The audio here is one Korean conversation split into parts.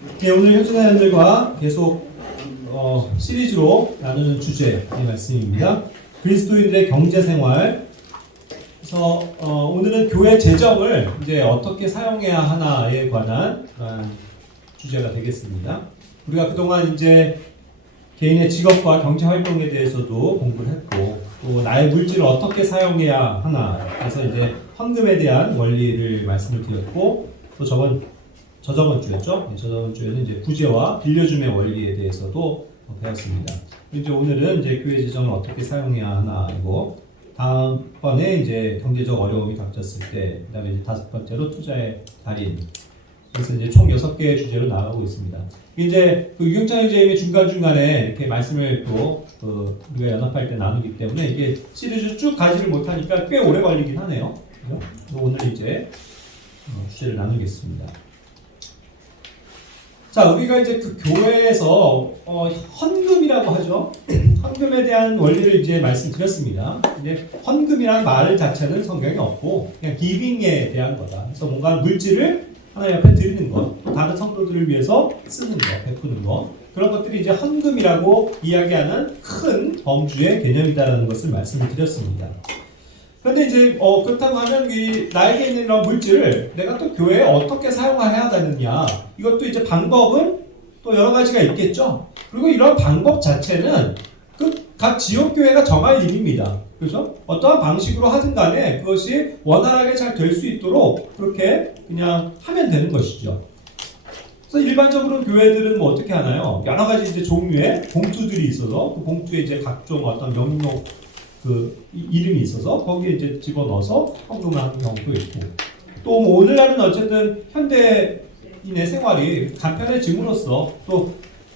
네, 오늘 현주자님들과 계속 시리즈로 나누는 주제의 말씀입니다. 그리스도인들의 경제생활. 그래서 오늘은 교회 재정을 이제 어떻게 사용해야 하나에 관한 주제가 되겠습니다. 우리가 그동안 이제 개인의 직업과 경제 활동에 대해서도 공부를 했고, 또 나의 물질을 어떻게 사용해야 하나, 그래서 이제 헌금에 대한 원리를 말씀을 드렸고, 또 저저번 주였죠? 저저번 주에는 이제 구제와 빌려줌의 원리에 대해서도 배웠습니다. 이제 오늘은 이제 교회 재정을 어떻게 사용해야 하나, 이거 다음번에 이제 경제적 어려움이 닥쳤을 때, 그다음에 이제 다섯 번째로 투자의 달인. 그래서 이제 총 6개의 주제로 나가고 있습니다. 이제 그 유경찬 선생님이 중간중간에 이렇게 말씀을 또 우리가 연합할 때 나누기 때문에 이게 시리즈 쭉 가지를 못하니까 꽤 오래 걸리긴 하네요. 그래서 오늘 이제 주제를 나누겠습니다. 자, 우리가 이제 그 교회에서 헌금이라고 하죠. 헌금에 대한 원리를 이제 말씀드렸습니다. 근데 헌금이라는 말 자체는 성경에 없고 그냥 기빙에 대한 거다. 그래서 뭔가 물질을 하나님 앞에 드리는 것, 또 다른 성도들을 위해서 쓰는 것, 베푸는 것, 그런 것들이 이제 헌금이라고 이야기하는 큰 범주의 개념이다라는 것을 말씀을 드렸습니다. 그런데 이제 그렇다고 하면 나에게 있는 이런 물질을 내가 또 교회에 어떻게 사용해야 되느냐, 이것도 이제 방법은 또 여러 가지가 있겠죠. 그리고 이런 방법 자체는 그 각 지역 교회가 정할 일입니다. 그렇죠? 어떠한 방식으로 하든 간에 그것이 원활하게 잘 될 수 있도록 그렇게 그냥 하면 되는 것이죠. 그래서 일반적으로 교회들은 뭐 어떻게 하나요? 여러 가지 이제 종류의 봉투들이 있어서 그 봉투에 이제 각종 어떤 명목 그 이름이 있어서 거기에 이제 집어넣어서 헌금을 하는 경우도 있고, 또 뭐 오늘날은 어쨌든 현대인의 생활이 간편해짐으로써 또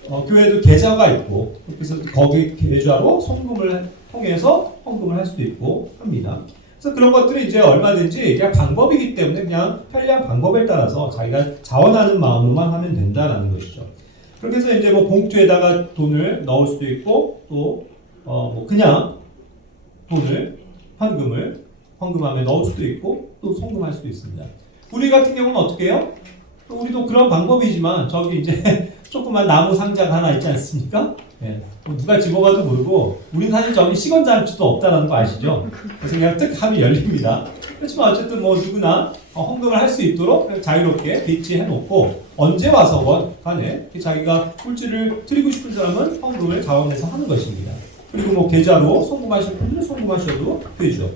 교회도 계좌가 있고, 그래서 거기 계좌로 송금을 통해서 헌금을 할 수도 있고 합니다. 그래서 그런 것들이 이제 얼마든지 그냥 방법이기 때문에 그냥 편리한 방법에 따라서 자기가 자원하는 마음으로만 하면 된다라는 것이죠. 그렇게 해서 이제 뭐 봉투에다가 돈을 넣을 수도 있고, 또 뭐 그냥 돈을 헌금함에 넣을 수도 있고, 또 송금할 수도 있습니다. 우리 같은 경우는 어떻게 해요? 우리도 그런 방법이지만 저기 이제 조그만 나무 상자가 하나 있지 않습니까? 네. 누가 집어가도 모르고, 우린 사실 저기 시건장치도 없다는 거 아시죠? 그래서 그냥 뜩 하면 열립니다. 그렇지만 어쨌든 뭐 누구나 헌금을 할 수 있도록 자유롭게 배치해놓고, 언제 와서 간에 자기가 물질을 드리고 싶은 사람은 헌금을 자원해서 하는 것입니다. 그리고 뭐 계좌로 송금하실 분들은 송금하셔도 되죠.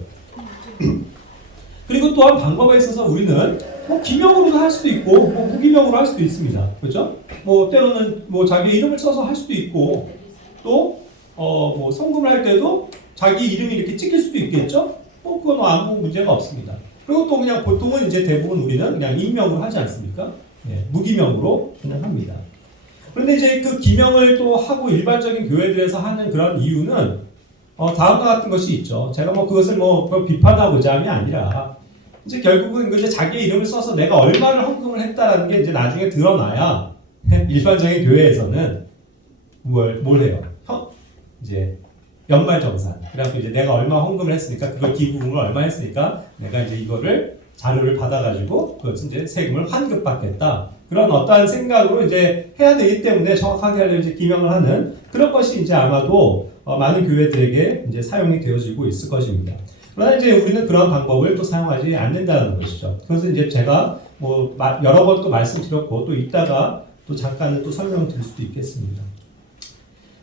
그리고 또한 방법에 있어서 우리는 뭐 기명으로도 할 수도 있고, 뭐 무기명으로 할 수도 있습니다. 그렇죠? 뭐 때로는 뭐 자기 이름을 써서 할 수도 있고, 또 뭐 송금을 할 때도 자기 이름이 이렇게 찍힐 수도 있겠죠? 뭐 그건 아무 문제가 없습니다. 그리고 또 그냥 보통은 이제 대부분 우리는 그냥 익명으로 하지 않습니까? 네, 무기명으로 그냥 합니다. 그런데 이제 그 기명을 또 하고 일반적인 교회들에서 하는 그런 이유는 다음과 같은 것이 있죠. 제가 뭐 그것을 뭐 비판하고자 함이 아니라, 이제 결국은 이제 자기의 이름을 써서 내가 얼마를 헌금을 했다라는 게 이제 나중에 드러나야 일반적인 교회에서는 뭘 해요? 이제 연말정산. 그래갖고 이제 내가 얼마 헌금을 했으니까, 그걸 기부금을 얼마 했으니까 내가 이제 이거를 자료를 받아가지고 그것은 이제 세금을 환급받겠다. 그런 어떠한 생각으로 이제 해야 되기 때문에 정확하게 하려면 이제 기명을 하는 그런 것이 이제 아마도 많은 교회들에게 이제 사용이 되어지고 있을 것입니다. 그러나 이제 우리는 그런 방법을 또 사용하지 않는다는 것이죠. 그래서 이제 제가 뭐 여러 번 또 말씀드렸고, 또 이따가 또 잠깐 또 설명드릴 수도 있겠습니다.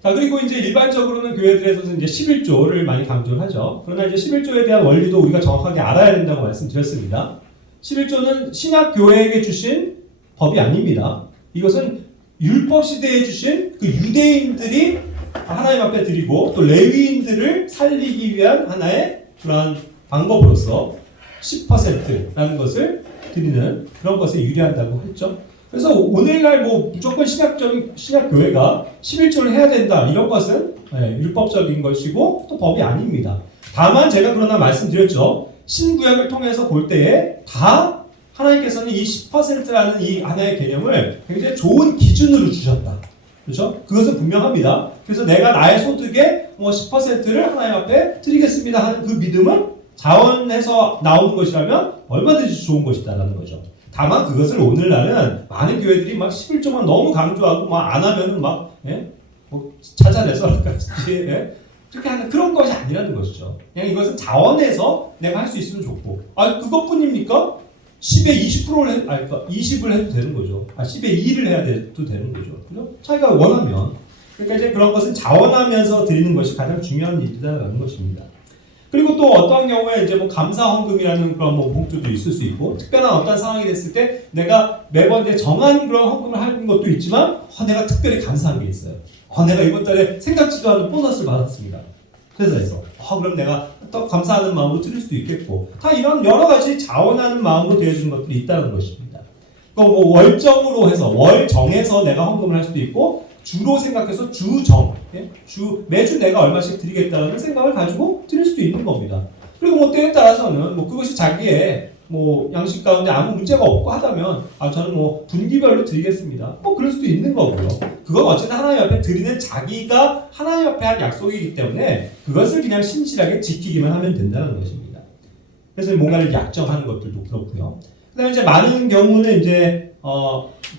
자, 그리고 이제 일반적으로는 교회들에서는 이제 11조를 많이 강조를 하죠. 그러나 이제 11조에 대한 원리도 우리가 정확하게 알아야 된다고 말씀드렸습니다. 11조는 신약 교회에게 주신 법이 아닙니다. 이것은 율법 시대에 주신 그 유대인들이 하나님 앞에 드리고, 또 레위인들을 살리기 위한 하나의 그런 방법으로서 10%라는 것을 드리는 그런 것에 유리한다고 했죠. 그래서 오늘날 뭐 무조건 신약 교회가 11조를 해야 된다, 이런 것은 율법적인 것이고 또 법이 아닙니다. 다만 제가 그러나 말씀드렸죠. 신구약을 통해서 볼 때에 다 하나님께서는 이 10%라는 이 하나의 개념을 굉장히 좋은 기준으로 주셨다. 그렇죠? 그것은 분명합니다. 그래서 내가 나의 소득의 10%를 하나님 앞에 드리겠습니다 하는 그 믿음은 자원해서 나오는 것이라면 얼마든지 좋은 것이다라는 거죠. 다만 그것을 오늘날은 많은 교회들이 막 11조만 너무 강조하고 막 안 하면은 막 뭐 찾아내서 같이 그렇게 하는 그런 것이 아니라는 것이죠. 그냥 이것은 자원에서 내가 할 수 있으면 좋고, 그것뿐입니까? 10에 20%를 그러니까 20을 해도 되는 거죠. 10에 2를 해야 돼도 되는 거죠. 그죠? 자기가 원하면. 그러니까 이제 그런 것은 자원하면서 드리는 것이 가장 중요한 일이라는 것입니다. 그리고 또 어떤 경우에 이제 뭐 감사 헌금이라는 그런 뭐 봉투도 있을 수 있고, 특별한 어떤 상황이 됐을 때 내가 매번 이제 정한 그런 헌금을 하는 것도 있지만, 내가 특별히 감사한 게 있어요. 내가 이번 달에 생각지도 않은 보너스를 받았습니다. 회사에서. 그럼 내가 또 감사하는 마음으로 드릴 수도 있겠고, 다 이런 여러 가지 자원하는 마음으로 되어주는 것들이 있다는 것입니다. 뭐 월정으로 해서 월 정해서 내가 헌금을 할 수도 있고, 주로 생각해서 주정, 매주 내가 얼마씩 드리겠다는 생각을 가지고 드릴 수도 있는 겁니다. 그리고 뭐 때에 따라서는 뭐 그것이 자기의 뭐 양식 가운데 아무 문제가 없고 하다면 저는 뭐 분기별로 드리겠습니다. 뭐 그럴 수도 있는 거고요. 그건 어쨌든 하나님 앞에 드리는 자기가 하나님 앞에 한 약속이기 때문에 그것을 그냥 신실하게 지키기만 하면 된다는 것입니다. 그래서 뭔가를 약정하는 것들도 그렇고요. 그다음에 이제 많은 경우는 이제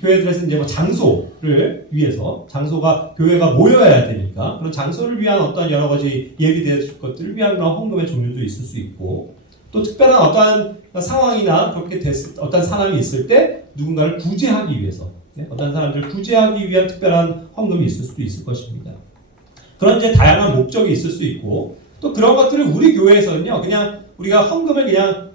교회들에서 이제 뭐 장소를 위해서 장소가 교회가 모여야 되니까 그런 장소를 위한 어떤 여러 가지 예비될 것들을 위한 그런 헌금의 종류도 있을 수 있고, 또 특별한 어떠한 상황이나 그렇게 어떤 사람이 있을 때 누군가를 구제하기 위해서 어떤 사람들을 구제하기 위한 특별한 헌금이 있을 수도 있을 것입니다. 그런 이제 다양한 목적이 있을 수 있고, 또 그런 것들을 우리 교회에서는요 그냥 우리가 헌금을 그냥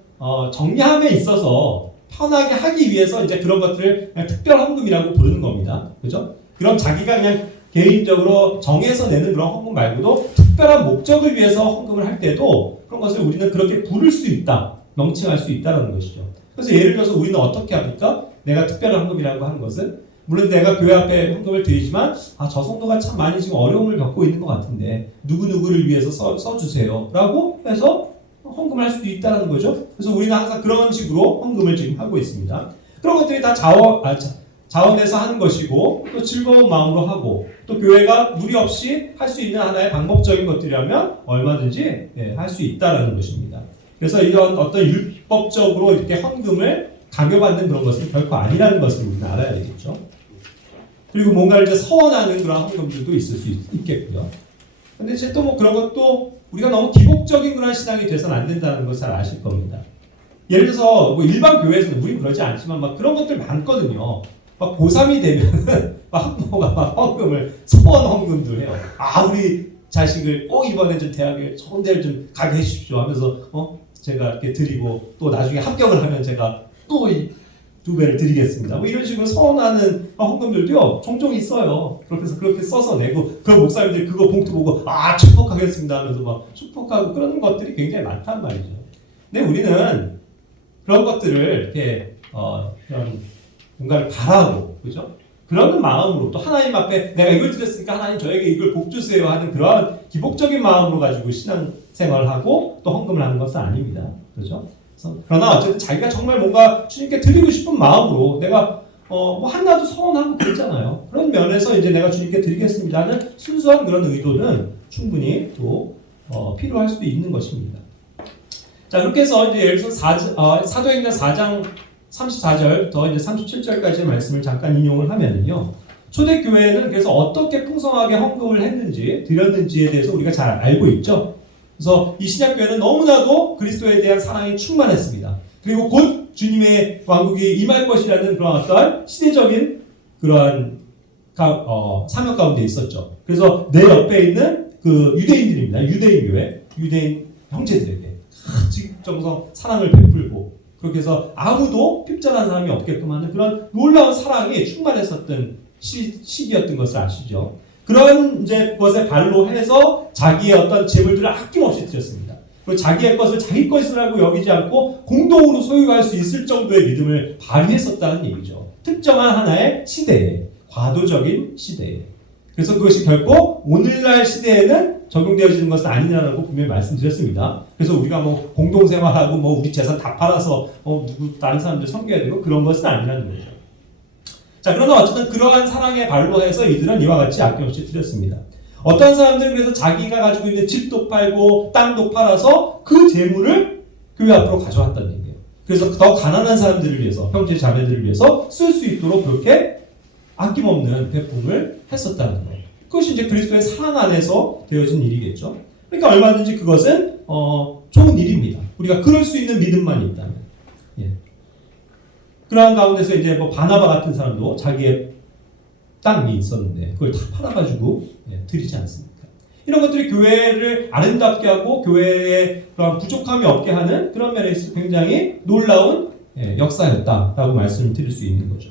정리함에 있어서 편하게 하기 위해서 이제 그런 것들을 그냥 특별 헌금이라고 부르는 겁니다. 그죠? 그럼 자기가 그냥 개인적으로 정해서 내는 그런 헌금 말고도 특별한 목적을 위해서 헌금을 할 때도 그런 것을 우리는 그렇게 부를 수 있다, 명칭할 수 있다는 것이죠. 그래서 예를 들어서 우리는 어떻게 합니까? 내가 특별한 헌금이라고 하는 것은 물론 내가 교회 앞에 헌금을 드리지만 저 성도가 참 많이 지금 어려움을 겪고 있는 것 같은데 누구누구를 위해서 써주세요 라고 해서 헌금을 할 수도 있다는 거죠. 그래서 우리는 항상 그런 식으로 헌금을 지금 하고 있습니다. 그런 것들이 다 자원에서 하는 것이고, 또 즐거운 마음으로 하고, 또 교회가 무리 없이 할 수 있는 하나의 방법적인 것들이라면 얼마든지 할 수 있다는 것입니다. 그래서 이런 어떤 율법적으로 이렇게 헌금을 강요받는 그런 것은 결코 아니라는 것을 우리는 알아야 되겠죠. 그리고 뭔가를 이제 서원하는 그런 헌금들도 있을 수 있겠고요. 근데 이제 또 뭐 그런 것도 우리가 너무 기복적인 그런 신앙이 돼서는 안 된다는 걸 잘 아실 겁니다. 예를 들어서 뭐 일반 교회에서는 우리 그러지 않지만 막 그런 것들 많거든요. 막 고3이 되면은 막 학부모가 막 헌금을 서원 헌금도 해요. 우리 자식을 꼭 이번에 좀 대학에 좋은 데를 좀 가게 해주십시오 하면서 제가 이렇게 드리고 또 나중에 합격을 하면 제가 또 2배를 드리겠습니다. 뭐 이런 식으로 서원하는 헌금들도요 종종 있어요. 그렇게 써서 내고 그런 목사님들이 그거 봉투 보고 축복하겠습니다 하면서 막 축복하고 그런 것들이 굉장히 많단 말이죠. 근데 우리는 그런 것들을 이렇게 그런 뭔가를 바라고, 그죠? 그런 마음으로 또 하나님 앞에 내가 이걸 드렸으니까 하나님 저에게 이걸 복 주세요 하는 그런 기복적인 마음으로 가지고 신앙생활을 하고 또 헌금을 하는 것은 아닙니다. 그렇죠? 그러나 어쨌든 자기가 정말 뭔가 주님께 드리고 싶은 마음으로 내가 뭐 하나도 서원하고 그랬잖아요. 그런 면에서 이제 내가 주님께 드리겠습니다는 순수한 그런 의도는 충분히 또 필요할 수도 있는 것입니다. 자, 그렇게 해서 이제 예를 들어서 사도행전 4장 34절부터 이제 37절까지의 말씀을 잠깐 인용을 하면은요. 초대교회는 그래서 어떻게 풍성하게 헌금을 했는지, 드렸는지에 대해서 우리가 잘 알고 있죠. 그래서 이 신약교회는 너무나도 그리스도에 대한 사랑이 충만했습니다. 그리고 곧 주님의 왕국이 임할 것이라는 그런 어떤 시대적인 그러한 사명 가운데 있었죠. 그래서 내 옆에 있는 그 유대인들입니다. 유대인 교회, 유대인 형제들에게 정성 사랑을 베풀고 그렇게 해서 아무도 핍전한 사람이 없게끔 하는 그런 놀라운 사랑이 충만했었던 시기였던 것을 아시죠? 그런 이제 것에 발로 해서 자기의 어떤 재물들을 아낌없이 드렸습니다. 그리고 자기의 것을 자기 것이라고 여기지 않고 공동으로 소유할 수 있을 정도의 믿음을 발휘했었다는 얘기죠. 특정한 하나의 시대에, 과도적인 시대에. 그래서 그것이 결코 오늘날 시대에는 적용되어지는 것은 아니냐라고 분명히 말씀드렸습니다. 그래서 우리가 뭐 공동생활하고 뭐 우리 재산 다 팔아서 누구 다른 사람들 섬겨야 되고 그런 것은 아니라는 거죠. 자, 그러나 어쨌든 그러한 사랑의 발로 해서 이들은 이와 같이 아낌없이 드렸습니다. 어떤 사람들은 그래서 자기가 가지고 있는 집도 팔고 땅도 팔아서 그 재물을 교회 앞으로 가져왔다는 얘기예요. 그래서 더 가난한 사람들을 위해서, 형제 자매들을 위해서 쓸 수 있도록 그렇게 아낌없는 배품을 했었다는 거예요. 그것이 이제 그리스도의 사랑 안에서 되어진 일이겠죠. 그러니까 얼마든지 그것은 좋은 일입니다. 우리가 그럴 수 있는 믿음만 있다면. 예. 그러한 가운데서 이제 뭐 바나바 같은 사람도 자기의 땅이 있었는데 그걸 다 팔아가지고 드리지 않습니까? 이런 것들이 교회를 아름답게 하고 교회에 그런 부족함이 없게 하는 그런 면에서 굉장히 놀라운 역사였다라고 말씀을 드릴 수 있는 거죠.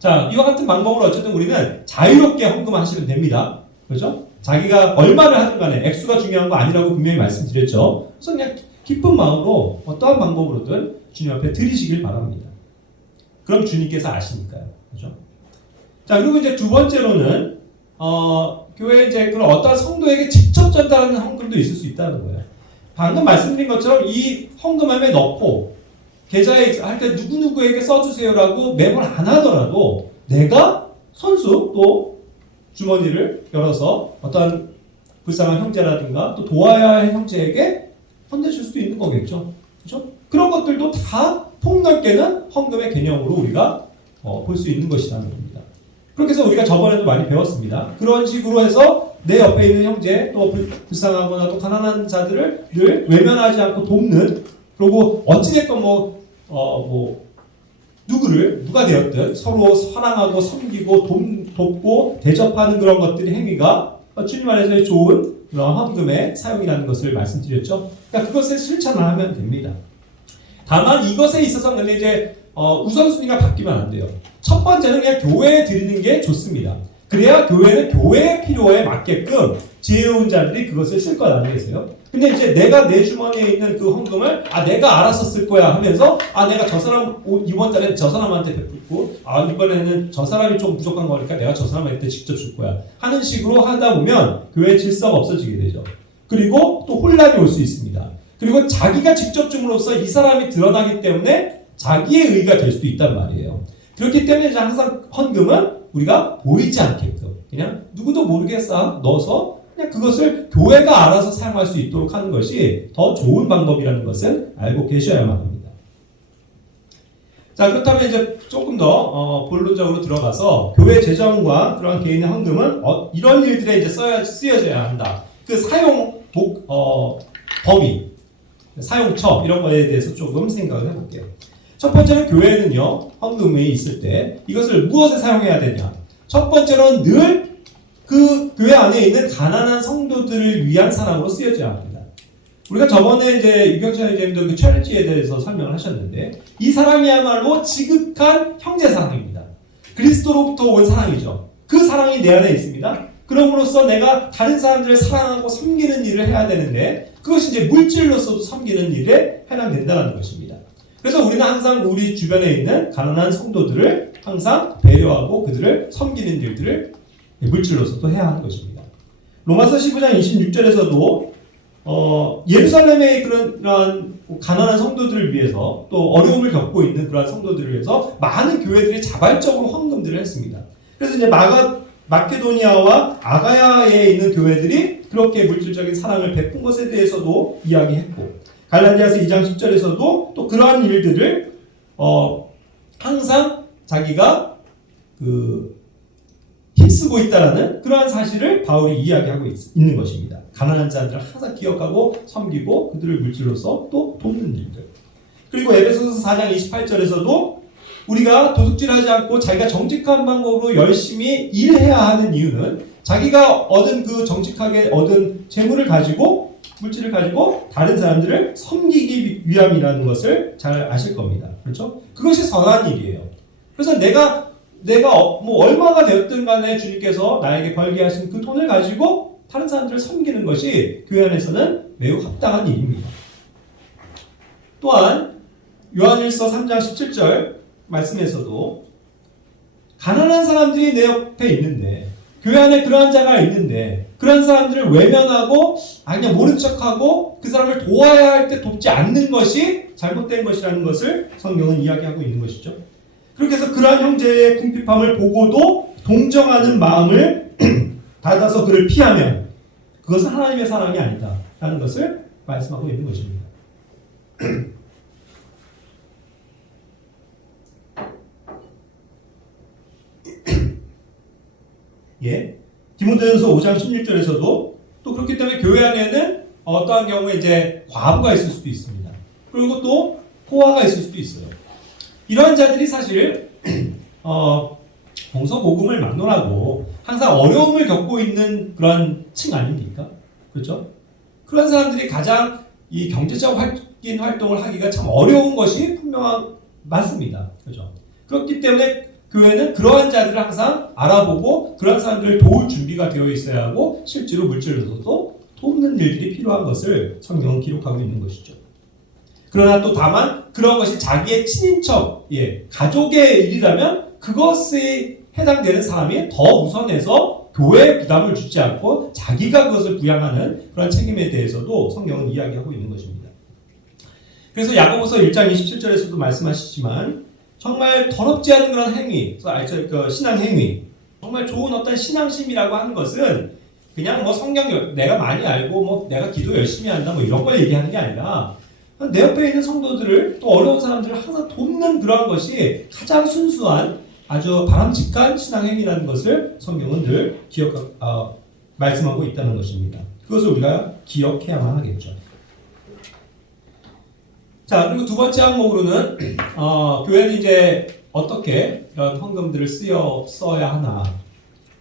자, 이와 같은 방법으로 어쨌든 우리는 자유롭게 헌금하시면 됩니다. 그렇죠? 자기가 얼마를 하든 간에 액수가 중요한 거 아니라고 분명히 말씀드렸죠. 그래서 그냥 기쁜 마음으로 어떠한 방법으로든 주님 앞에 드리시길 바랍니다. 그럼 주님께서 아시니까요. 그렇죠? 자, 그리고 이제 두 번째로는 교회에 이제 그런 어떠한 성도에게 직접 전달하는 헌금도 있을 수 있다는 거예요. 방금 말씀드린 것처럼 이 헌금함에 넣고 계좌에 할 때 누구누구에게 써주세요라고 매번 안 하더라도 내가 선수 또 주머니를 열어서 어떠한 불쌍한 형제라든가 또 도와야 할 형제에게 건네줄 수도 있는 거겠죠. 그렇죠? 그런 것들도 다 폭넓게는 헌금의 개념으로 우리가 볼 수 있는 것이라는 겁니다. 그렇게 해서 우리가 저번에도 많이 배웠습니다. 그런 식으로 해서 내 옆에 있는 형제 또 불쌍하거나 또 가난한 자들을 늘 외면하지 않고 돕는, 그리고 어찌됐건 누가 되었든 서로 사랑하고 섬기고 돕고 대접하는 그런 것들이 행위가 주님 안에서의 좋은 그런 헌금의 사용이라는 것을 말씀드렸죠. 그러니까 그것을 실천을 하면 됩니다. 다만 이것에 있어서는 이제 우선순위가 바뀌면 안 돼요. 첫 번째는 그냥 교회에 드리는 게 좋습니다. 그래야 교회는 교회의 필요에 맞게끔 지혜로운 자들이 그것을 쓸 것 아니겠어요? 근데 이제 내가 내 주머니에 있는 그 헌금을 내가 알아서 쓸 거야 하면서 내가 저 사람 이번 달에 저 사람한테 베풀고 이번에는 저 사람이 좀 부족한 거니까 내가 저 사람한테 직접 줄 거야 하는 식으로 하다 보면 교회 질서가 없어지게 되죠. 그리고 또 혼란이 올 수 있습니다. 그리고 자기가 직접 줌으로써 이 사람이 드러나기 때문에 자기의 의가 될 수도 있단 말이에요. 그렇기 때문에 이제 항상 헌금은 우리가 보이지 않게끔 그냥 누구도 모르게 넣어서 그냥 그것을 교회가 알아서 사용할 수 있도록 하는 것이 더 좋은 방법이라는 것은 알고 계셔야만 합니다. 자, 그렇다면 이제 조금 더 본론적으로 들어가서 교회 재정과 그런 개인의 헌금은 이런 일들에 이제 쓰여져야 한다. 그 사용 범위, 사용처 이런 거에 대해서 조금 생각을 해볼게요. 첫 번째는 교회는요, 헌금이 있을 때 이것을 무엇에 사용해야 되냐? 첫 번째로는 늘 그 교회 안에 있는 가난한 성도들을 위한 사랑으로 쓰여져야 합니다. 우리가 저번에 이제 유경찬 회장님도 그 체리티에 대해서 설명을 하셨는데 이 사랑이야말로 지극한 형제 사랑입니다. 그리스도로부터 온 사랑이죠. 그 사랑이 내 안에 있습니다. 그럼으로써 내가 다른 사람들을 사랑하고 섬기는 일을 해야 되는데 그것이 이제 물질로서도 섬기는 일에 해당된다는 것입니다. 그래서 우리는 항상 우리 주변에 있는 가난한 성도들을 항상 배려하고 그들을 섬기는 일들을 물질로서도 해야 하는 것입니다. 로마서 15장 26절에서도 예루살렘의 그런 가난한 성도들을 위해서 또 어려움을 겪고 있는 그러한 성도들을 위해서 많은 교회들이 자발적으로 헌금들을 했습니다. 그래서 이제 마케도니아와 아가야에 있는 교회들이 그렇게 물질적인 사랑을 베푼 것에 대해서도 이야기했고 갈라디아서 2장 10절에서도 또 그러한 일들을 항상 자기가 힘쓰고 있다라는 그러한 사실을 바울이 이야기하고 있는 것입니다. 가난한 자들을 항상 기억하고 섬기고 그들을 물질로서 또 돕는 일들. 그리고 에베소서 4장 28절에서도 우리가 도둑질하지 않고 자기가 정직한 방법으로 열심히 일해야 하는 이유는 자기가 얻은 그 정직하게 얻은 재물을 가지고 물질을 가지고 다른 사람들을 섬기기 위함이라는 것을 잘 아실 겁니다. 그렇죠? 그것이 선한 일이에요. 그래서 내가 얼마가 되었든 간에 주님께서 나에게 벌게 하신 그 돈을 가지고 다른 사람들을 섬기는 것이 교회 안에서는 매우 합당한 일입니다. 또한 요한일서 3장 17절 말씀에서도 가난한 사람들이 내 옆에 있는데 교회 안에 그러한 자가 있는데 그런 사람들을 외면하고 그냥 모른 척하고 그 사람을 도와야 할 때 돕지 않는 것이 잘못된 것이라는 것을 성경은 이야기하고 있는 것이죠. 그렇게 해서 그러한 형제의 궁핍함을 보고도 동정하는 마음을 닫아서 그를 피하면 그것은 하나님의 사랑이 아니다라는 것을 말씀하고 있는 것입니다. 예. 디모데전서 5장 16절에서도 또 그렇기 때문에 교회 안에는 어떠한 경우에 이제 과부가 있을 수도 있습니다. 그리고 또 포화가 있을 수도 있어요. 이러한 자들이 사실 동서 복음을 막론하고 항상 어려움을 겪고 있는 그런 층 아닙니까? 그렇죠? 그런 사람들이 가장 이 경제적 활동을 하기가 참 어려운 것이 맞습니다. 그렇죠? 그렇기 때문에 교회는 그러한 자들을 항상 알아보고 그런 사람들을 도울 준비가 되어 있어야 하고 실제로 물질로서도 돕는 일들이 필요한 것을 성경은 기록하고 있는 것이죠. 그러나 또 다만 그런 것이 자기의 친인척, 가족의 일이라면 그것에 해당되는 사람이 더 우선해서 교회에 부담을 주지 않고 자기가 그것을 부양하는 그런 책임에 대해서도 성경은 이야기하고 있는 것입니다. 그래서 야고보서 1장 27절에서도 말씀하시지만 정말 더럽지 않은 그런 행위, 신앙 행위, 정말 좋은 어떤 신앙심이라고 하는 것은 그냥 뭐 성경 내가 많이 알고 뭐 내가 기도 열심히 한다 뭐 이런 걸 얘기하는 게 아니라 내 옆에 있는 성도들을 또 어려운 사람들을 항상 돕는 그러한 것이 가장 순수한 아주 바람직한 신앙행위라는 것을 성경은 늘 말씀하고 있다는 것입니다. 그것을 우리가 기억해야만 하겠죠. 자, 그리고 두 번째 항목으로는 교회는 이제 어떻게 이런 헌금들을 써야 하나.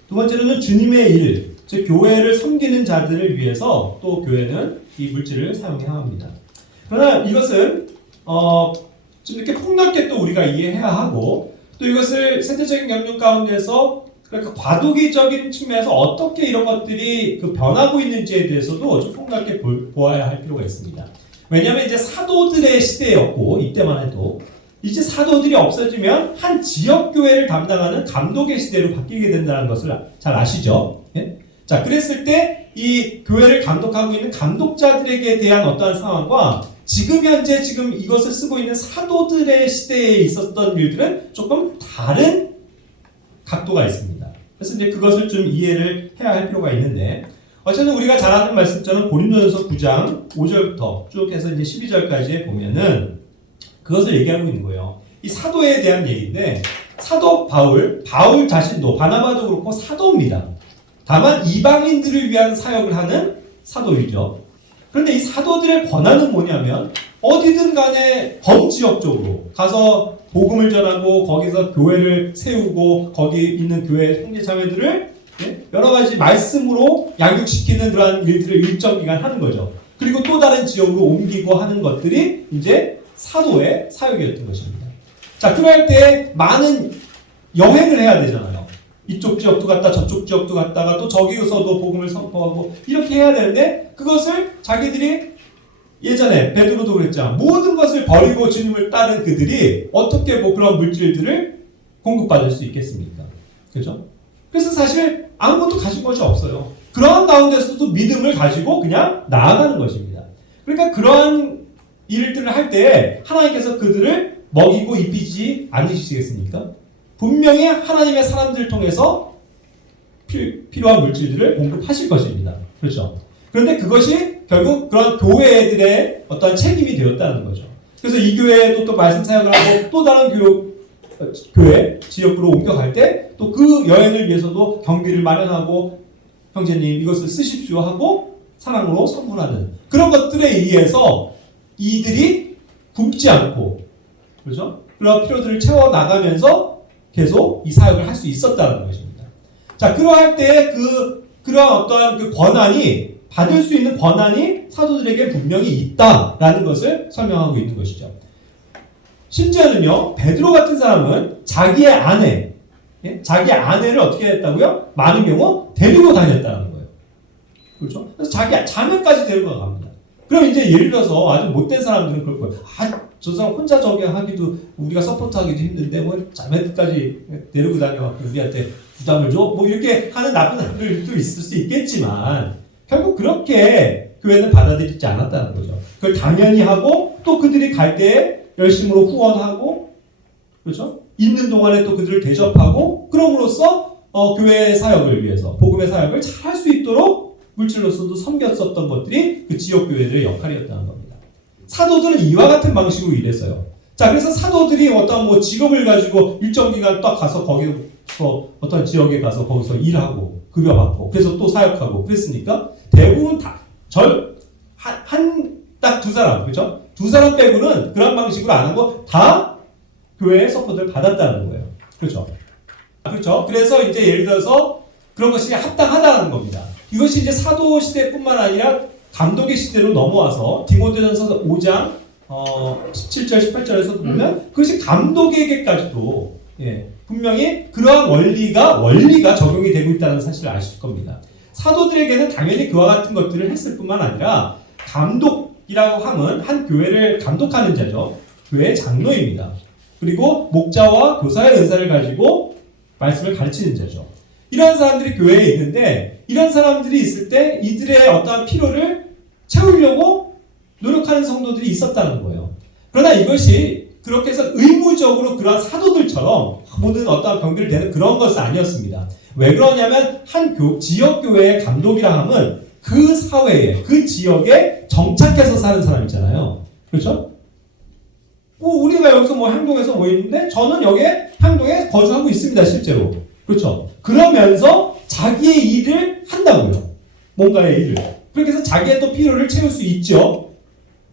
두 번째로는 주님의 일, 즉 교회를 섬기는 자들을 위해서 또 교회는 이 물질을 사용해야 합니다. 그러나 이것은 좀 이렇게 폭넓게 또 우리가 이해해야 하고 또 이것을 세대적인 경륜 가운데서 그러니까 과도기적인 측면에서 어떻게 이런 것들이 변하고 있는지에 대해서도 좀 폭넓게 보아야 할 필요가 있습니다. 왜냐하면 이제 사도들의 시대였고 이때만 해도 이제 사도들이 없어지면 한 지역 교회를 담당하는 감독의 시대로 바뀌게 된다는 것을 잘 아시죠? 예? 자, 그랬을 때 이 교회를 감독하고 있는 감독자들에게 대한 어떠한 상황과 지금 현재 이것을 쓰고 있는 사도들의 시대에 있었던 일들은 조금 다른 각도가 있습니다. 그래서 이제 그것을 좀 이해를 해야 할 필요가 있는데 어쨌든 우리가 잘 아는 말씀처럼 고린도전서 9장 5절부터 쭉 해서 이제 12절까지에 보면은 그것을 얘기하고 있는 거예요. 이 사도에 대한 얘기인데 사도 바울 자신도 바나바도 그렇고 사도입니다. 다만 이방인들을 위한 사역을 하는 사도이죠. 그런데 이 사도들의 권한은 뭐냐면 어디든 간에 범지역적으로 가서 복음을 전하고 거기서 교회를 세우고 거기 있는 교회 형제자매들을 여러 가지 말씀으로 양육시키는 그러한 일들을 일정 기간 하는 거죠. 그리고 또 다른 지역으로 옮기고 하는 것들이 이제 사도의 사역이었던 것입니다. 자, 그럴 때 많은 여행을 해야 되잖아요. 이쪽 지역도 갔다 저쪽 지역도 갔다가 또 저기서도 복음을 선포하고 이렇게 해야 되는데 그것을 자기들이 예전에 베드로도 그랬잖아. 모든 것을 버리고 주님을 따른 그들이 어떻게 뭐 그런 물질들을 공급받을 수 있겠습니까? 그죠? 그래서 사실 아무것도 가진 것이 없어요. 그러한 가운데서도 믿음을 가지고 그냥 나아가는 것입니다. 그러니까 그러한 일들을 할 때 하나님께서 그들을 먹이고 입히지 않으시겠습니까? 분명히 하나님의 사람들을 통해서 필요한 물질들을 공급하실 것입니다. 그렇죠? 그런데 그것이 결국 그런 교회들의 어떤 책임이 되었다는 거죠. 그래서 이 교회에도 또 말씀 사역을 하고 또 다른 교회 지역으로 옮겨갈 때 또 그 여행을 위해서도 경비를 마련하고 형제님 이것을 쓰십시오 하고 사랑으로 선물하는 그런 것들에 의해서 이들이 굶지 않고 그렇죠? 그런 필요들을 채워 나가면서 계속 이 사역을 할 수 있었다는 것입니다. 자, 그러할 때 그러한 어떠한 그 권한이 받을 수 있는 권한이 사도들에게 분명히 있다라는 것을 설명하고 있는 것이죠. 심지어는요, 베드로 같은 사람은 자기의 아내를 어떻게 했다고요? 많은 경우 데리고 다녔다는 거예요. 그렇죠? 그래서 자기 자매까지 데리고 갑니다. 그럼 이제 예를 들어서 아주 못된 사람들은 그럴 거예요. 저 사람 혼자 저기 하기도 우리가 서포트하기도 힘든데 뭐 자매들까지 데리고 다녀갖고 우리한테 부담을 줘? 뭐 이렇게 하는 나쁜 사람들도 있을 수 있겠지만 결국 그렇게 교회는 받아들이지 않았다는 거죠. 그걸 당연히 하고 또 그들이 갈 때 열심으로 후원하고 그렇죠? 있는 동안에 또 그들을 대접하고 그럼으로써 교회의 사역을 위해서 복음의 사역을 잘 할 수 있도록 물질로서도 섬겼었던 것들이 그 지역 교회들의 역할이었다는 겁니다. 사도들은 이와 같은 방식으로 일했어요. 자, 그래서 사도들이 어떤 뭐 직업을 가지고 일정 기간 딱 가서 거기 어떤 지역에 가서 거기서 일하고 급여받고 그래서 또 사역하고 그랬으니까 대부분 딱 두 사람, 그죠? 두 사람 빼고는 그런 방식으로 안 하고 다 교회의 서포트를 받았다는 거예요. 그렇죠? 그렇죠? 그래서 이제 예를 들어서 그런 것이 합당하다는 겁니다. 이것이 이제 사도 시대뿐만 아니라 감독의 시대로 넘어와서 디모데전서 5장 17절, 18절에서도 보면 그것이 감독에게까지도 분명히 그러한 원리가 적용이 되고 있다는 사실을 아실 겁니다. 사도들에게는 당연히 그와 같은 것들을 했을 뿐만 아니라 감독이라고 하면 한 교회를 감독하는 자죠. 교회의 장로입니다. 그리고 목자와 교사의 은사를 가지고 말씀을 가르치는 자죠. 이런 사람들이 교회에 있는데 이런 사람들이 있을 때 이들의 어떠한 필요를 채우려고 노력하는 성도들이 있었다는 거예요. 그러나 이것이 그렇게 해서 의무적으로 그러한 사도들처럼 모든 어떠한 경비를 내는 그런 것은 아니었습니다. 왜 그러냐면 한 지역교회의 감독이라 하면 그 사회에, 그 지역에 정착해서 사는 사람 있잖아요. 그렇죠? 우리가 여기서 향동에서 있는데 저는 여기에 향동에 거주하고 있습니다. 실제로. 그렇죠? 그러면서 자기의 일을 한다고요. 뭔가의 일을. 그렇게 해서 자기의 또 필요를 채울 수 있죠.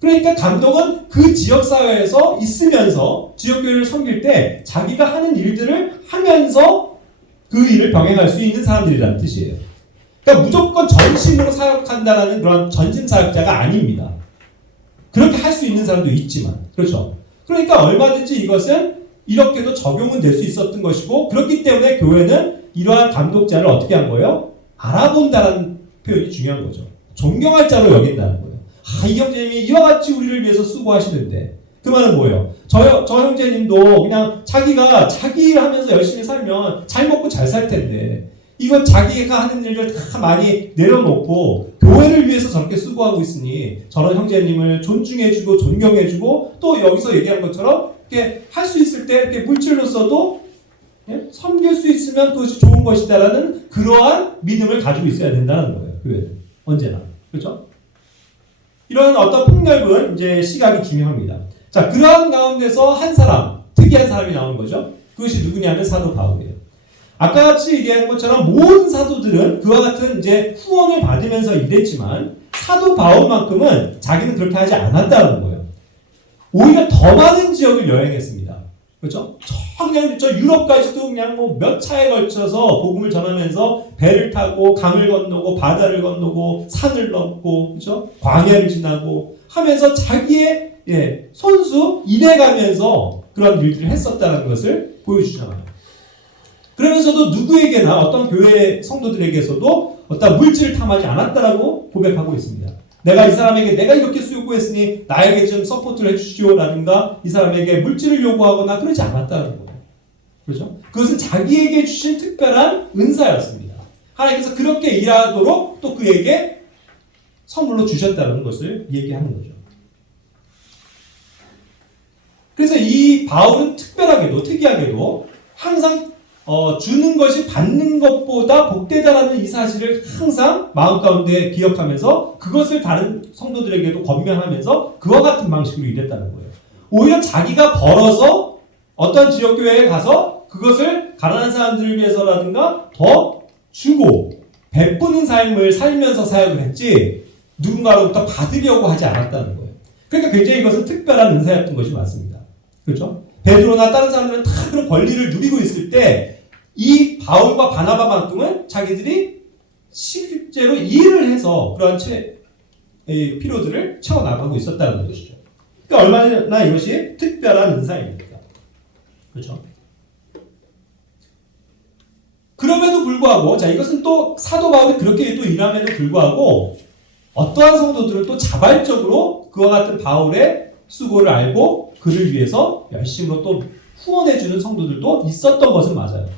그러니까 감독은 그 지역사회에서 있으면서 지역교회를 섬길 때 자기가 하는 일들을 하면서 그 일을 병행할 수 있는 사람들이라는 뜻이에요. 그러니까 무조건 전심으로 사역한다라는 그런 전심사역자가 아닙니다. 그렇게 할 수 있는 사람도 있지만. 그렇죠? 그러니까 얼마든지 이것은 이렇게도 적용은 될 수 있었던 것이고 그렇기 때문에 교회는 이러한 감독자를 어떻게 한 거예요? 알아본다라는 표현이 중요한 거죠. 존경할 자로 여긴다는 거예요. 이 형제님이 이와 같이 우리를 위해서 수고하시는데 그 말은 뭐예요? 저 형제님도 그냥 자기가 자기 일 하면서 열심히 살면 잘 먹고 잘 살 텐데 이건 자기가 하는 일을 다 많이 내려놓고 교회를 위해서 저렇게 수고하고 있으니 저런 형제님을 존중해주고 존경해주고 또 여기서 얘기한 것처럼 이렇게 할 수 있을 때 이렇게 물질로서도 섬길 수 있으면 그것이 좋은 것이다라는 그러한 믿음을 가지고 있어야 된다는 거예요. 교회는 언제나. 그렇죠? 이런 어떤 폭넓은 이제 시각이 중요합니다. 자, 그러한 가운데서 한 사람, 특이한 사람이 나오는 거죠. 그것이 누구냐면 사도 바울이에요. 아까 같이 얘기한 것처럼 모든 사도들은 그와 같은 이제 후원을 받으면서 일했지만 사도 바울만큼은 자기는 그렇게 하지 않았다는 거예요. 오히려 더 많은 지역을 여행했습니다. 그렇죠? 그냥 저 유럽까지도 그냥 몇 차에 걸쳐서 복음을 전하면서 배를 타고 강을 건너고 바다를 건너고 산을 넘고 그렇죠? 광야를 지나고 하면서 자기의 손수 일해가면서 그런 일들을 했었다는 것을 보여주잖아요. 그러면서도 누구에게나 어떤 교회 성도들에게서도 어떤 물질을 탐하지 않았다라고 고백하고 있습니다. 내가 이 사람에게 내가 이렇게 수요구했으니 나에게 좀 서포트를 해주시오라든가 이 사람에게 물질을 요구하거나 그러지 않았다는 거예요. 그렇죠? 그것은 자기에게 주신 특별한 은사였습니다. 하나님께서 그렇게 일하도록 또 그에게 선물로 주셨다는 것을 얘기하는 거죠. 그래서 이 바울은 특이하게도 항상 주는 것이 받는 것보다 복되다라는 이 사실을 항상 마음 가운데 기억하면서 그것을 다른 성도들에게도 권면하면서 그와 같은 방식으로 일했다는 거예요. 오히려 자기가 벌어서 어떤 지역교회에 가서 그것을 가난한 사람들을 위해서라든가 더 주고 베푸는 삶을 살면서 사역을 했지 누군가로부터 받으려고 하지 않았다는 거예요. 그러니까 굉장히 이것은 특별한 은사였던 것이 맞습니다. 그렇죠? 베드로나 다른 사람들은 다 그런 권리를 누리고 있을 때 이 바울과 바나바만큼은 자기들이 실제로 일을 해서 그러한 필요들을 채워나가고 있었다는 것이죠. 그러니까 얼마나 이것이 특별한 은사입니다. 그렇죠? 그럼에도 불구하고 자 이것은 또 사도 바울이 그렇게 또 일함에도 불구하고 어떠한 성도들은 또 자발적으로 그와 같은 바울의 수고를 알고 그를 위해서 열심으로 또 후원해주는 성도들도 있었던 것은 맞아요.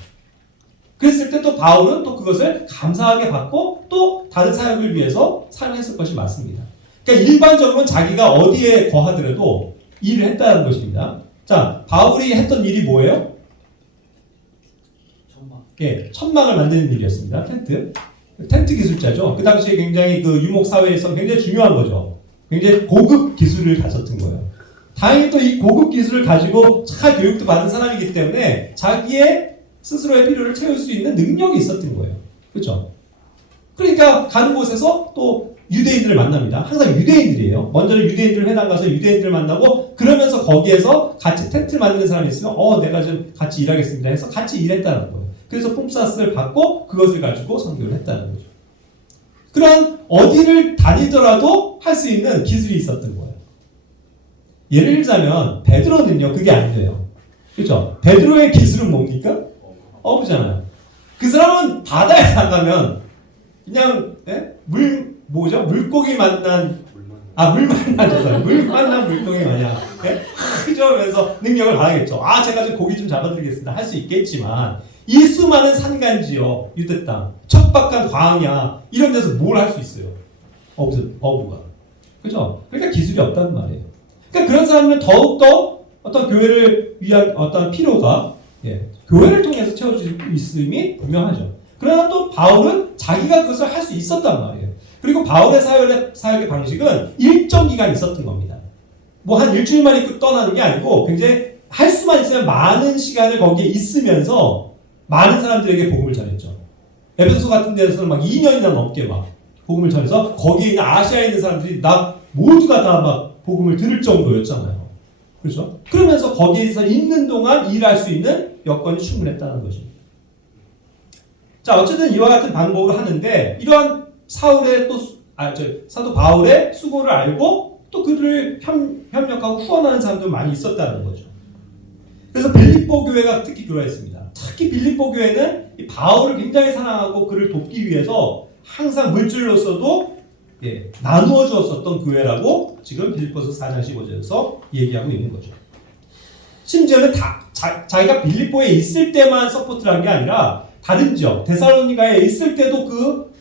그랬을 때 또 바울은 또 그것을 감사하게 받고 또 다른 사역을 위해서 사용했을 것이 맞습니다. 그러니까 일반적으로는 자기가 어디에 거하더라도 일을 했다는 것입니다. 자, 바울이 했던 일이 뭐예요? 천막을 만드는 일이었습니다. 텐트 기술자죠. 그 당시에 굉장히 그 유목 사회에서 굉장히 중요한 거죠. 굉장히 고급 기술을 가졌던 거예요. 다행히 또 이 고급 기술을 가지고 잘 교육도 받은 사람이기 때문에 자기의 스스로의 필요를 채울 수 있는 능력이 있었던 거예요. 그렇죠? 그러니까 가는 곳에서 또 유대인들을 만납니다. 항상 유대인들이에요. 먼저는 유대인들 회당 가서 유대인들을 만나고 그러면서 거기에서 같이 텐트를 만드는 사람이 있으면 내가 좀 같이 일하겠습니다 해서 같이 일했다는 거예요. 그래서 폼사스를 받고 그것을 가지고 선교를 했다는 거죠. 그런 어디를 다니더라도 할 수 있는 기술이 있었던 거예요. 예를 들자면 베드로는요 그게 안 돼요. 그렇죠? 베드로의 기술은 뭡니까? 어부잖아요. 그 사람은 바다에 나가면 그냥 물고기 만난 물 만난 물고기 마냥 그러면서 능력을 발휘하겠죠. 제가 좀 고기 좀 잡아드리겠습니다 할 수 있겠지만 이 수많은 산간지역 유대 땅 척박한 광야 이런 데서 뭘 할 수 있어요? 어부가. 그죠? 그러니까 기술이 없다는 말이에요. 그러니까 그런 사람들은 더욱더 어떤 교회를 위한 어떤 필요가 교회를 통해서 채워질 수 있음이 분명하죠. 그러나 또 바울은 자기가 그것을 할 수 있었단 말이에요. 그리고 바울의 사역의 방식은 일정 기간 있었던 겁니다. 한 일주일만 있고 떠나는 게 아니고 굉장히 할 수만 있으면 많은 시간을 거기에 있으면서 많은 사람들에게 복음을 전했죠. 에베소서 같은 데서는 막 2년이나 넘게 막 복음을 전해서 거기에 있는 아시아에 있는 사람들이 모두가 다 막 복음을 들을 정도였잖아요. 그렇죠? 그러면서 거기에서 있는 동안 일할 수 있는 여건이 충분했다는 거죠. 자, 어쨌든 이와 같은 방법을 하는데 이러한 사도 바울의 수고를 알고 또 그들을 협력하고 후원하는 사람도 많이 있었다는 거죠. 그래서 빌립보 교회가 특히 그러했습니다. 특히 빌립보 교회는 이 바울을 굉장히 사랑하고 그를 돕기 위해서 항상 물질로서도 나누어 주었었던 교회라고 지금 빌립보서 4장 15절에서 얘기하고 있는 거죠. 심지어는 자기가 빌립보에 있을 때만 서포트를 한 게 아니라 다른 지역 데살로니가에 있을 때도 그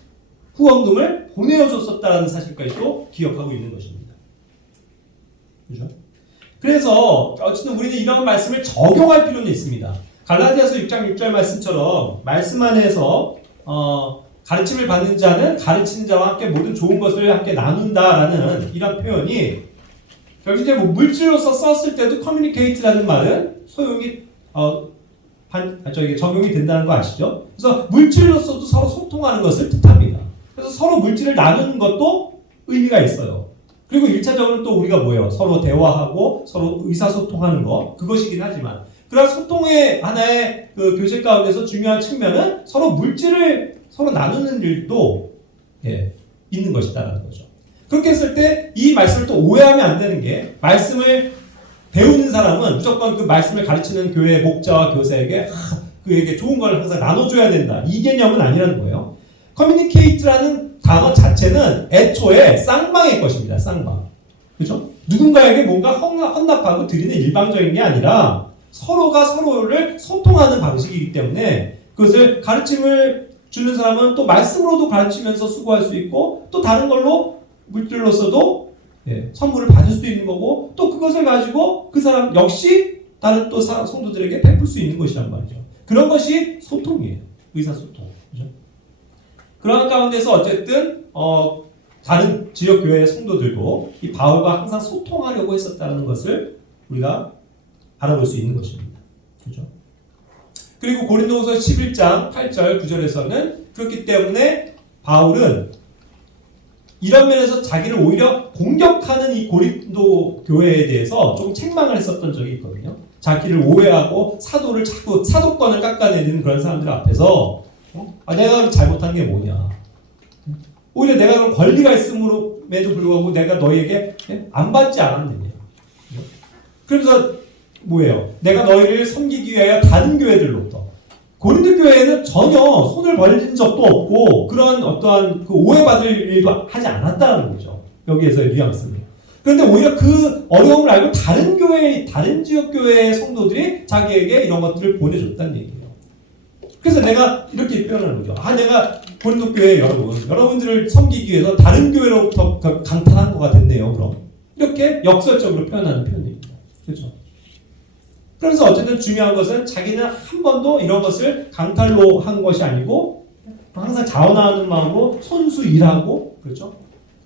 후원금을 보내어줬었다는 사실까지도 기억하고 있는 것입니다. 그렇죠? 그래서 어쨌든 우리는 이런 말씀을 적용할 필요는 있습니다. 갈라디아서 6장 6절 말씀처럼 말씀 안에서 가르침을 받는 자는 가르치는 자와 함께 모든 좋은 것을 함께 나눈다라는 이런 표현이 결국 이제 물질로서 썼을 때도 communicate라는 말은 소용이 적용이 된다는 거 아시죠? 그래서 물질로서도 서로 소통하는 것을 뜻합니다. 그래서 서로 물질을 나누는 것도 의미가 있어요. 그리고 1차적으로는 또 우리가 뭐예요? 서로 대화하고 서로 의사소통하는 것 그것이긴 하지만 그런 소통의 하나의 그 교제 가운데서 중요한 측면은 서로 물질을 서로 나누는 일도 있는 것이다라는 거죠. 그렇게 했을 때 이 말씀을 또 오해하면 안 되는 게 말씀을 배우는 사람은 무조건 그 말씀을 가르치는 교회의 목자와 교사에게 그에게 좋은 걸 항상 나눠줘야 된다. 이 개념은 아니라는 거예요. communicate라는 단어 자체는 애초에 쌍방의 것입니다. 쌍방. 그렇죠? 누군가에게 뭔가 헌납하고 드리는 일방적인 게 아니라 서로가 서로를 소통하는 방식이기 때문에 그것을 가르침을 주는 사람은 또 말씀으로도 가르치면서 수고할 수 있고 또 다른 걸로 물질로서도 선물을 받을 수도 있는 거고 또 그것을 가지고 그 사람 역시 다른 또 성도들에게 베풀 수 있는 것이란 말이죠. 그런 것이 소통이에요. 의사소통. 그렇죠? 그런 가운데서 어쨌든 다른 지역교회 성도들도 이 바울과 항상 소통하려고 했었다는 것을 우리가 알아볼 수 있는 것입니다. 그렇죠? 그리고 고린도후서 11장 8절 9절에서는 그렇기 때문에 바울은 이런 면에서 자기를 오히려 공격하는 이 고린도 교회에 대해서 좀 책망을 했었던 적이 있거든요. 자기를 오해하고 사도를 자꾸 사도권을 깎아내리는 그런 사람들 앞에서 내가 잘못한 게 뭐냐. 오히려 내가 그런 권리가 있음에도 불구하고 내가 너희에게 안 받지 않았느냐. 그래서 뭐예요? 내가 너희를 섬기기 위하여 다른 교회들로부터 고린도 교회에는 전혀 손을 벌린 적도 없고 그런 어떠한 그 오해받을 일도 하지 않았다는 거죠. 여기에서의 뉘앙스는. 그런데 오히려 그 어려움을 알고 다른 교회, 다른 지역 교회의 성도들이 자기에게 이런 것들을 보내줬다는 얘기예요. 그래서 내가 이렇게 표현하는 거죠. 내가 고린도 교회 여러분들을 섬기기 위해서 다른 교회로부터 강탈한 거가 됐네요. 그럼 이렇게 역설적으로 표현하는 표현입니다. 그렇죠? 그래서 어쨌든 중요한 것은 자기는 한 번도 이런 것을 강탈로 한 것이 아니고 항상 자원하는 마음으로 손수 일하고 그렇죠?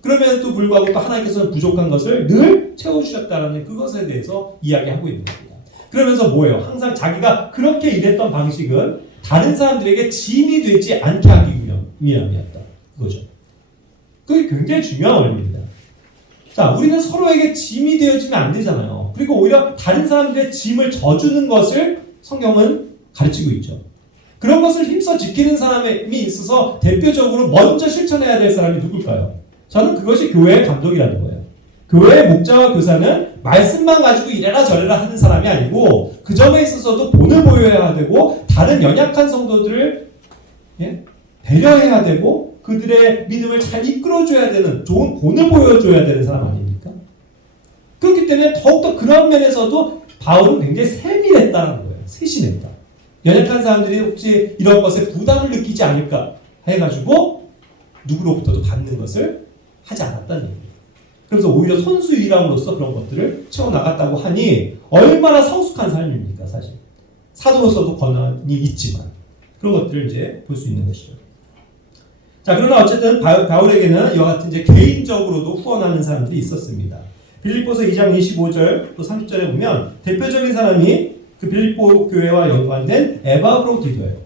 그럼에도 불구하고 또 하나님께서는 부족한 것을 늘 채워주셨다는 그것에 대해서 이야기하고 있는 겁니다. 그러면서 뭐예요? 항상 자기가 그렇게 일했던 방식은 다른 사람들에게 짐이 되지 않게 하기 위함이었다. 그거죠. 그게 굉장히 중요한 원리입니다. 자, 우리는 서로에게 짐이 되어지면 안 되잖아요. 그리고 오히려 다른 사람들의 짐을 져주는 것을 성경은 가르치고 있죠. 그런 것을 힘써 지키는 사람이 있어서 대표적으로 먼저 실천해야 될 사람이 누굴까요? 저는 그것이 교회의 감독이라는 거예요. 교회의 목자와 교사는 말씀만 가지고 이래라 저래라 하는 사람이 아니고 그 점에 있어서도 본을 보여야 되고 다른 연약한 성도들을 배려해야 되고 그들의 믿음을 잘 이끌어줘야 되는 좋은 본을 보여줘야 되는 사람 아닙니까? 그렇기 때문에 더욱더 그런 면에서도 바울은 굉장히 세밀했다는 거예요. 세심했다. 연약한 사람들이 혹시 이런 것에 부담을 느끼지 않을까 해가지고 누구로부터도 받는 것을 하지 않았다는 얘기예요. 그래서 오히려 선수일함으로써 그런 것들을 채워나갔다고 하니 얼마나 성숙한 삶입니까, 사실. 사도로서도 권한이 있지만 그런 것들을 이제 볼 수 있는 것이죠. 자, 그러나 어쨌든 바울에게는 이와 같은 이제 개인적으로도 후원하는 사람들이 있었습니다. 빌립보서 2장 25절 또 30절에 보면 대표적인 사람이 그 빌립보 교회와 연관된 에바브로디도예요.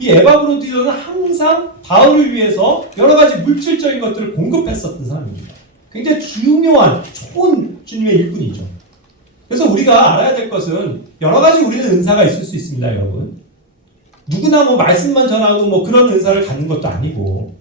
이 에바브로디도는 항상 바울을 위해서 여러 가지 물질적인 것들을 공급했었던 사람입니다. 굉장히 중요한 좋은 주님의 일꾼이죠. 그래서 우리가 알아야 될 것은 여러 가지 우리는 은사가 있을 수 있습니다, 여러분. 누구나 뭐 말씀만 전하고 뭐 그런 은사를 갖는 것도 아니고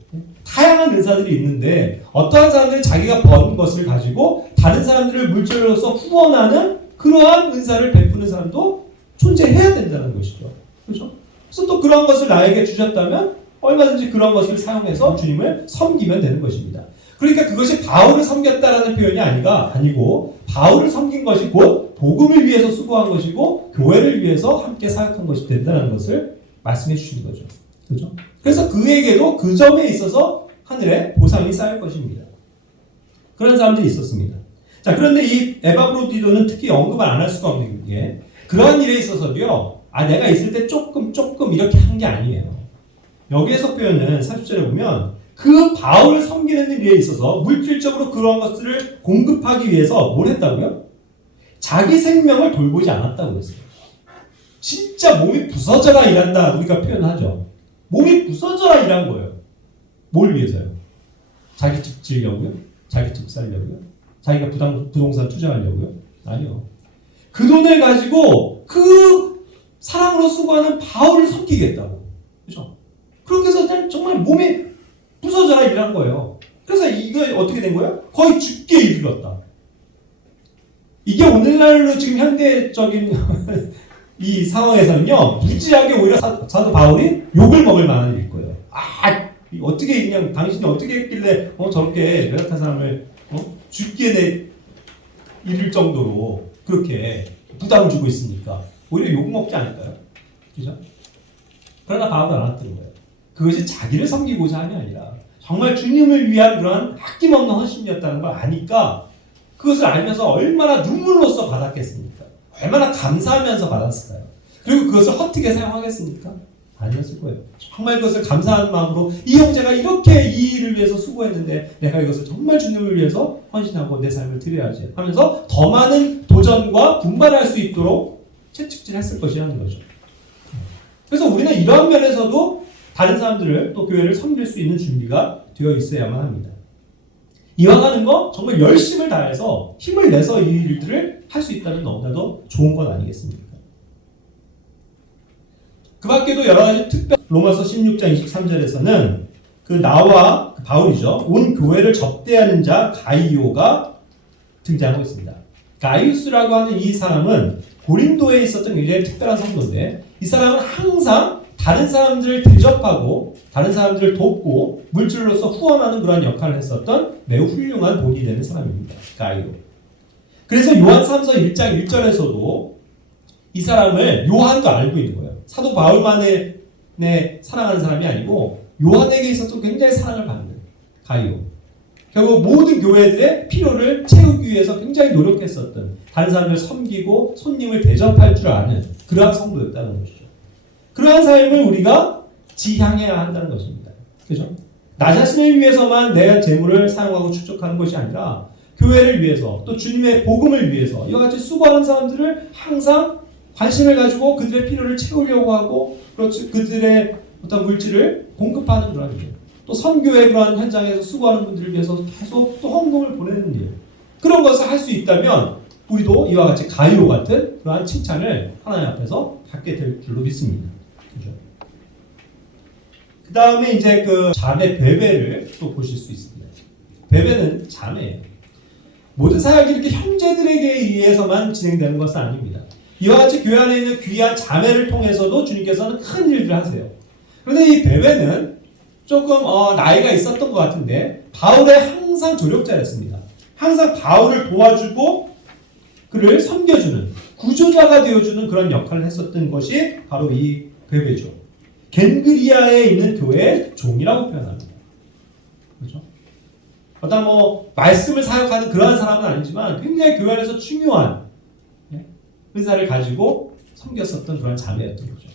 다양한 은사들이 있는데 어떠한 사람들이 자기가 번 것을 가지고 다른 사람들을 물질로서 후원하는 그러한 은사를 베푸는 사람도 존재해야 된다는 것이죠. 그렇죠? 그래서 또 그런 것을 나에게 주셨다면 얼마든지 그런 것을 사용해서 주님을 섬기면 되는 것입니다. 그러니까 그것이 바울을 섬겼다라는 표현이 아니고 바울을 섬긴 것이 곧 복음을 위해서 수고한 것이고 교회를 위해서 함께 사역한 것이 된다는 것을 말씀해 주시는 거죠. 그렇죠? 그래서 그에게도 그 점에 있어서 하늘에 보상이 쌓일 것입니다. 그런 사람들이 있었습니다. 자, 그런데 이 에바브로디도는 특히 언급을 안 할 수가 없는 게 그러한 일에 있어서도요. 내가 있을 때 조금 이렇게 한 게 아니에요. 여기에서 표현은 30절에 보면 그 바울을 섬기는 일에 있어서 물질적으로 그러한 것들을 공급하기 위해서 뭘 했다고요? 자기 생명을 돌보지 않았다고 했어요. 진짜 몸이 부서져라 일한다 우리가 표현하죠. 몸이 부서져라 일한 거예요. 뭘 위해서요? 자기 집 지으려고요? 자기 집 살려고요? 자기가 부동산 투자하려고요? 아니요. 그 돈을 가지고 그 사랑으로 수고하는 바울을 섬기겠다고. 그렇죠? 그렇게 해서 정말 몸이 부서져라 일한 거예요. 그래서 이거 어떻게 된 거예요? 거의 죽게 이르렀다. 이게 오늘날로 지금 현대적인 이 상황에서는요, 무지하게 오히려 사도 바울이 욕을 먹을 만한 일일 거예요. 어떻게 그냥 당신이 어떻게 했길래 저렇게 연약한 사람을 죽게 이를 정도로 그렇게 부담을 주고 있으니까 오히려 욕 먹지 않을까요? 그죠? 그러나 바울은 알았던 거예요. 그것이 자기를 섬기고자 함이 아니라 정말 주님을 위한 그러한 아낌없는 헌신이었다는 걸 아니까 그것을 알면서 얼마나 눈물로써 받았겠습니까? 얼마나 감사하면서 받았을까요? 그리고 그것을 허투게 사용하겠습니까? 아니었을 거예요. 정말 그것을 감사하는 마음으로 이 형제가 이렇게 이 일을 위해서 수고했는데 내가 이것을 정말 주님을 위해서 헌신하고 내 삶을 드려야지 하면서 더 많은 도전과 분발할 수 있도록 채찍질했을 것이라는 거죠. 그래서 우리는 이런 면에서도 다른 사람들을 또 교회를 섬길 수 있는 준비가 되어 있어야만 합니다. 이왕 하는 거 정말 열심을 다해서 힘을 내서 이 일들을 할 수 있다면 너무나도 좋은 건 아니겠습니까? 그 밖에도 여러 가지 특별 로마서 16장 23절에서는 그 나와 바울이죠. 온 교회를 접대하는 자 가이오가 등장하고 있습니다. 가이우스라고 하는 이 사람은 고린도에 있었던 굉장히 특별한 성도인데 이 사람은 항상 다른 사람들을 대접하고 다른 사람들을 돕고 물질로서 후원하는 그런 역할을 했었던 매우 훌륭한 본이 되는 사람입니다. 가이오. 그래서 요한 3서 1장 1절에서도 이 사람을 요한도 알고 있는 거예요. 사도 바울만의 사랑하는 사람이 아니고 요한에게 있어서 굉장히 사랑을 받는 가이오. 결국 모든 교회들의 필요를 채우기 위해서 굉장히 노력했었던 다른 사람을 섬기고 손님을 대접할 줄 아는 그러한 성도였다는 것이죠. 그러한 삶을 우리가 지향해야 한다는 것입니다. 그죠? 나 자신을 위해서만 내 재물을 사용하고 축적하는 것이 아니라 교회를 위해서 또 주님의 복음을 위해서 이와 같이 수고하는 사람들을 항상 관심을 가지고 그들의 필요를 채우려고 하고 그렇지 그들의 어떤 물질을 공급하는 그런 일. 또 선교의 그러한 현장에서 수고하는 분들을 위해서 계속 또 헌금을 보내는 일. 그런 것을 할 수 있다면 우리도 이와 같이 가이오 같은 그러한 칭찬을 하나님 앞에서 받게 될 줄로 믿습니다. 그죠? 그 다음에 이제 그 자매 베베를 또 보실 수 있습니다. 베베는 자매예요. 모든 사역이 이렇게 형제들에게 의해서만 진행되는 것은 아닙니다. 이와 같이 교회 안에 있는 귀한 자매를 통해서도 주님께서는 큰 일들을 하세요. 그런데 이 베베는 조금 나이가 있었던 것 같은데 바울의 항상 조력자였습니다. 항상 바울을 도와주고 그를 섬겨주는 구조자가 되어주는 그런 역할을 했었던 것이 바로 이 베베죠. 겐그리아에 있는 교회의 종이라고 표현합니다. 그렇죠? 어떤 말씀을 사역하는 그러한 사람은 아니지만 굉장히 교회 안에서 중요한 은사를 가지고 섬겼었던 그런 자매였던 거죠.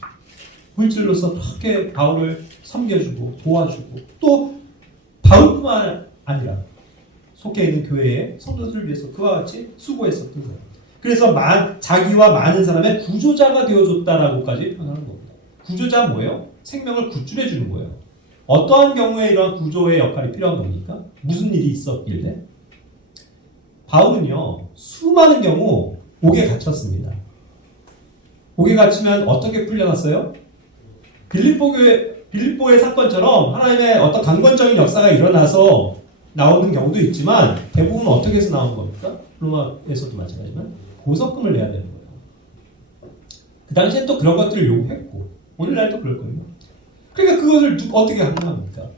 물질로서 그렇게 바울을 섬겨주고 도와주고 또 바울뿐만 아니라 속해 있는 교회의 성도들을 위해서 그와 같이 수고했었던 거예요. 그래서 자기와 많은 사람의 구조자가 되어줬다라고까지 표현하는 겁니다. 구조자 뭐예요? 생명을 구출해 주는 거예요. 어떠한 경우에 이런 구조의 역할이 필요한 겁니까? 무슨 일이 있었길래? 바울은요, 수많은 경우 옥에 갇혔습니다. 옥에 갇히면 어떻게 풀려났어요? 빌립보의 사건처럼 하나님의 어떤 강권적인 역사가 일어나서 나오는 경우도 있지만 대부분 어떻게 해서 나오는 겁니까? 로마에서도 마찬가지지만 보석금을 내야 되는 거예요. 그 당시엔 또 그런 것들을 요구했고 오늘날도 그럴 거예요. 그러니까 그것을 어떻게 합니까?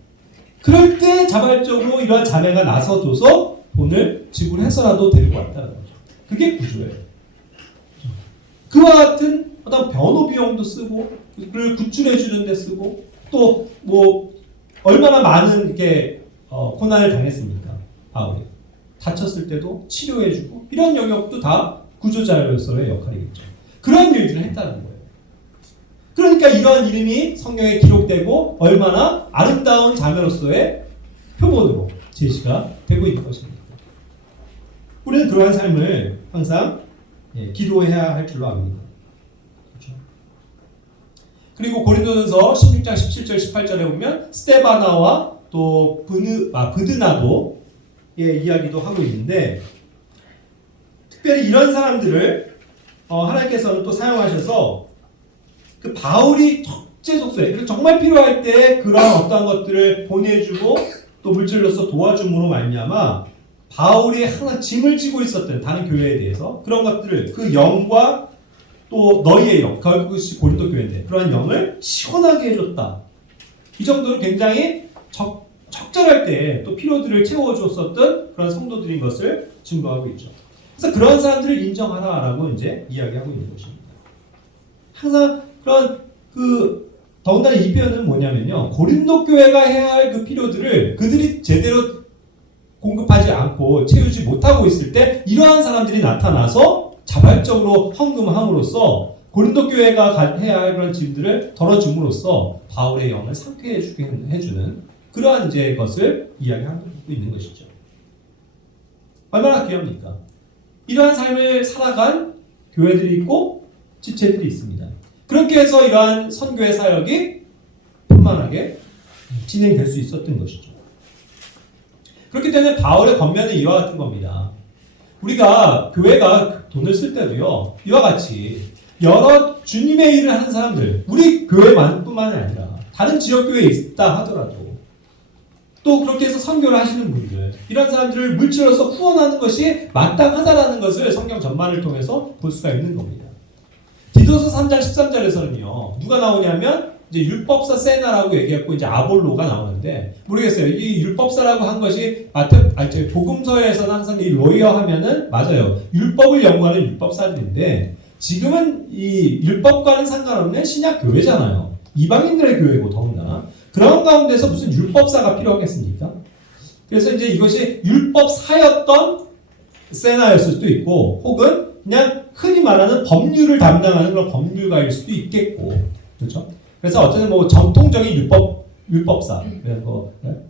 그럴 때 자발적으로 이러한 자매가 나서줘서 돈을 지불해서라도 데리고 왔다는 거죠. 그게 구조예요. 그와 같은 어떤 변호 비용도 쓰고 그를 구출해주는 데 쓰고 또 얼마나 많은 이렇게 고난을 당했습니까? 바울이 다쳤을 때도 치료해주고 이런 영역도 다 구조자로서의 역할이겠죠. 그런 일들을 했다는 거예요. 그러니까 이러한 이름이 성경에 기록되고 얼마나 아름다운 자매로서의 표본으로 제시가 되고 있는 것입니다. 우리는 그러한 삶을 항상 기도해야 할 줄로 압니다. 그렇죠? 그리고 고린도전서 16장 17절 18절에 보면 스테바나와 또 브드나도의 이야기도 하고 있는데 특별히 이런 사람들을 하나님께서는 또 사용하셔서 그 바울이 적재적소에 정말 필요할 때 그런 어떠한 것들을 보내주고 또 물질로서 도와줌으로 말미암아 바울이 항상 짐을 지고 있었던 다른 교회에 대해서 그런 것들을 그 영과 또 너희의 영, 결국 그것이 고린도 교회인데 그런 영을 시원하게 해줬다. 이 정도로 굉장히 적절할 때 또 필요들을 채워줬었던 그런 성도들인 것을 증거하고 있죠. 그래서 그런 사람들을 인정하라라고 이제 이야기하고 있는 것입니다. 항상 그런 더군다나 이 표현은 뭐냐면요. 고린도 교회가 해야 할 그 필요들을 그들이 제대로 공급하지 않고 채우지 못하고 있을 때 이러한 사람들이 나타나서 자발적으로 헌금함으로써 고린도 교회가 해야 할 그런 짐들을 덜어줌으로써 바울의 영을 상쾌해주게 해주는 그러한 이제 것을 이야기하고 있는 것이죠. 얼마나 귀합니까? 이러한 삶을 살아간 교회들이 있고 지체들이 있습니다. 그렇게 해서 이러한 선교의 사역이 편만하게 진행될 수 있었던 것이죠. 그렇기 때문에 바울의 권면은 이와 같은 겁니다. 우리가 교회가 돈을 쓸 때도요, 이와 같이 여러 주님의 일을 하는 사람들, 우리 교회만뿐만 아니라 다른 지역 교회에 있다 하더라도 또 그렇게 해서 선교를 하시는 분들, 이런 사람들을 물질로서 후원하는 것이 마땅하다라는 것을 성경 전반을 통해서 볼 수가 있는 겁니다. 디도서 3장 13절에서는요, 누가 나오냐면 이제 율법사 세나라고 얘기했고 이제 아볼로가 나오는데 모르겠어요. 이 율법사라고 한 것이 복음서에서는 항상 이 로이어 하면은 맞아요. 율법을 연구하는 율법사들인데 지금은 이 율법과는 상관없는 신약 교회잖아요. 이방인들의 교회고 더군다나 그런 가운데서 무슨 율법사가 필요하겠습니까? 그래서 이제 이것이 율법사였던 세나였을 수도 있고 혹은 그냥 흔히 말하는 법률을 담당하는 그런 법률가일 수도 있겠고 그렇죠? 그래서 어쨌든 정통적인 율법사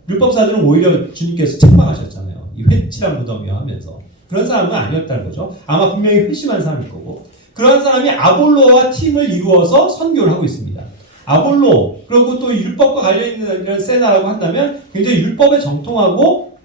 율법사들은 오히려 주님께서 책망하셨잖아요. 이 회칠한 무덤이야 하면서 그런 사람은 아니었다는 거죠. 아마 분명히 회심한 사람일 거고 그런 사람이 아볼로와 팀을 이루어서 선교를 하고 있습니다. 아볼로, 그리고 또 율법과 관련있는 이런 세나라고 한다면 굉장히 율법에 정통하고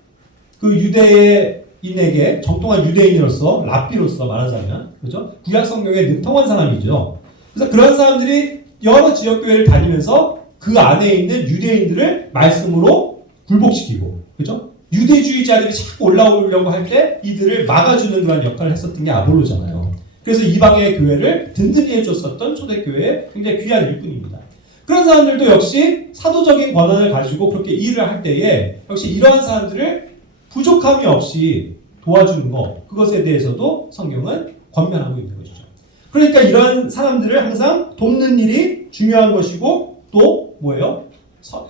그 유대인에게 정통한 유대인으로서 랍비로서 말하자면 그죠? 구약 성경에 능통한 사람이죠. 그래서 그런 사람들이 여러 지역 교회를 다니면서 그 안에 있는 유대인들을 말씀으로 굴복시키고 그죠? 유대주의자들이 자꾸 올라오려고 할 때 이들을 막아주는 그런 역할을 했었던 게 아볼로잖아요. 그래서 이방의 교회를 든든히 해줬었던 초대교회의 굉장히 귀한 일꾼입니다. 그런 사람들도 역시 사도적인 권한을 가지고 그렇게 일을 할 때에 역시 이러한 사람들을 부족함이 없이 도와주는 것, 그것에 대해서도 성경은 권면하고 있는 것이죠. 그러니까 이러한 사람들을 항상 돕는 일이 중요한 것이고 또 뭐예요?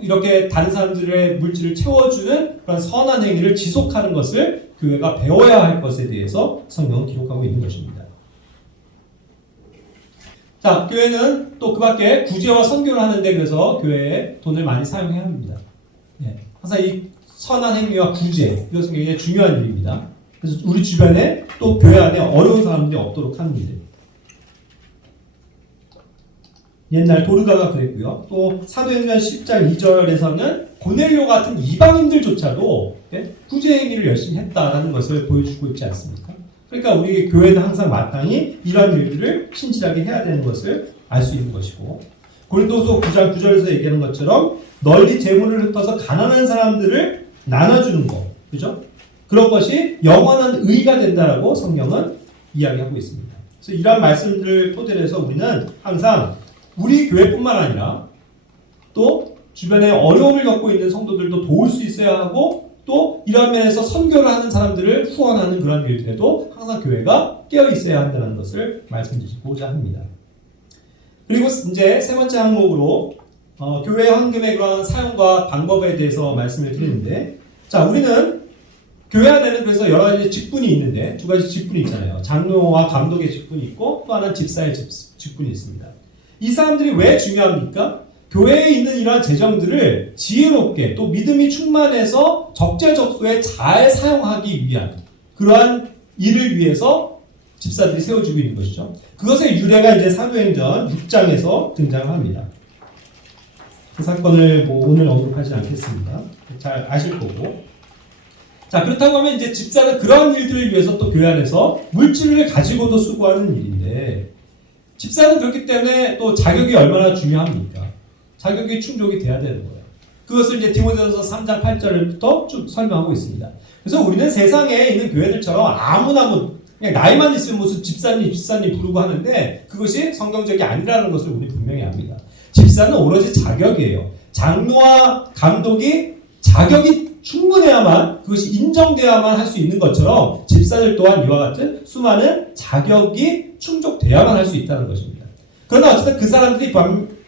이렇게 다른 사람들의 물질을 채워주는 그런 선한 행위를 지속하는 것을 교회가 배워야 할 것에 대해서 성경은 기록하고 있는 것입니다. 자, 교회는 또 그 밖에 구제와 선교를 하는데 그래서 교회에 돈을 많이 사용해야 합니다. 예, 항상 이 선한 행위와 구제, 이것은 굉장히 중요한 일입니다. 그래서 우리 주변에 또 교회 안에 어려운 사람들이 없도록 하는 일. 옛날 도르가가 그랬고요. 또 사도행전 10장 2절에서는 고넬료 같은 이방인들조차도 구제 행위를 열심히 했다라는 것을 보여주고 있지 않습니까? 그러니까 우리 교회는 항상 마땅히 이런 일들을 신실하게 해야 되는 것을 알 수 있는 것이고 고린도서 9장 9절에서 얘기하는 것처럼 널리 재물을 흩어서 가난한 사람들을 나눠주는 것, 그죠? 그런 것이 영원한 의가 된다라고 성경은 이야기하고 있습니다. 그래서 이러한 말씀들을 토대로 해서 우리는 항상 우리 교회뿐만 아니라 또 주변에 어려움을 겪고 있는 성도들도 도울 수 있어야 하고 또 이런 면에서 선교를 하는 사람들을 후원하는 그런 일들에도 항상 교회가 깨어 있어야 한다는 것을 말씀드리고자 합니다. 그리고 이제 세 번째 항목으로 교회 헌금의 그런 사용과 방법에 대해서 말씀을 드리는데, 자, 우리는 교회 안에는 그래서 여러 가지 직분이 있는데 두 가지 직분이 있잖아요. 장로와 감독의 직분이 있고 또 하나는 집사의 직분이 있습니다. 이 사람들이 왜 중요합니까? 교회에 있는 이러한 재정들을 지혜롭게 또 믿음이 충만해서 적재적소에 잘 사용하기 위한 그러한 일을 위해서 집사들이 세워지고 있는 것이죠. 그것의 유래가 이제 사도행전 6장에서 등장합니다. 그 사건을 오늘 언급하지 않겠습니다. 잘 아실 거고. 자, 그렇다고 하면 이제 집사는 그러한 일들을 위해서 또 교회 안에서 물질을 가지고도 수고하는 일인데 집사는 그렇기 때문에 또 자격이 얼마나 중요합니까? 자격이 충족이 돼야 되는 거예요. 그것을 이제 디모데전서 3장 8절부터 쭉 설명하고 있습니다. 그래서 우리는 세상에 있는 교회들처럼 아무나 그냥 나이만 있으면 무슨 집사님 부르고 하는데 그것이 성경적이 아니라는 것을 우리 분명히 압니다. 집사는 오로지 자격이에요. 장로와 감독이 자격이 충분해야만 그것이 인정되어야만 할 수 있는 것처럼 집사들 또한 이와 같은 수많은 자격이 충족돼야만 할 수 있다는 것입니다. 그러나 어쨌든 그 사람들이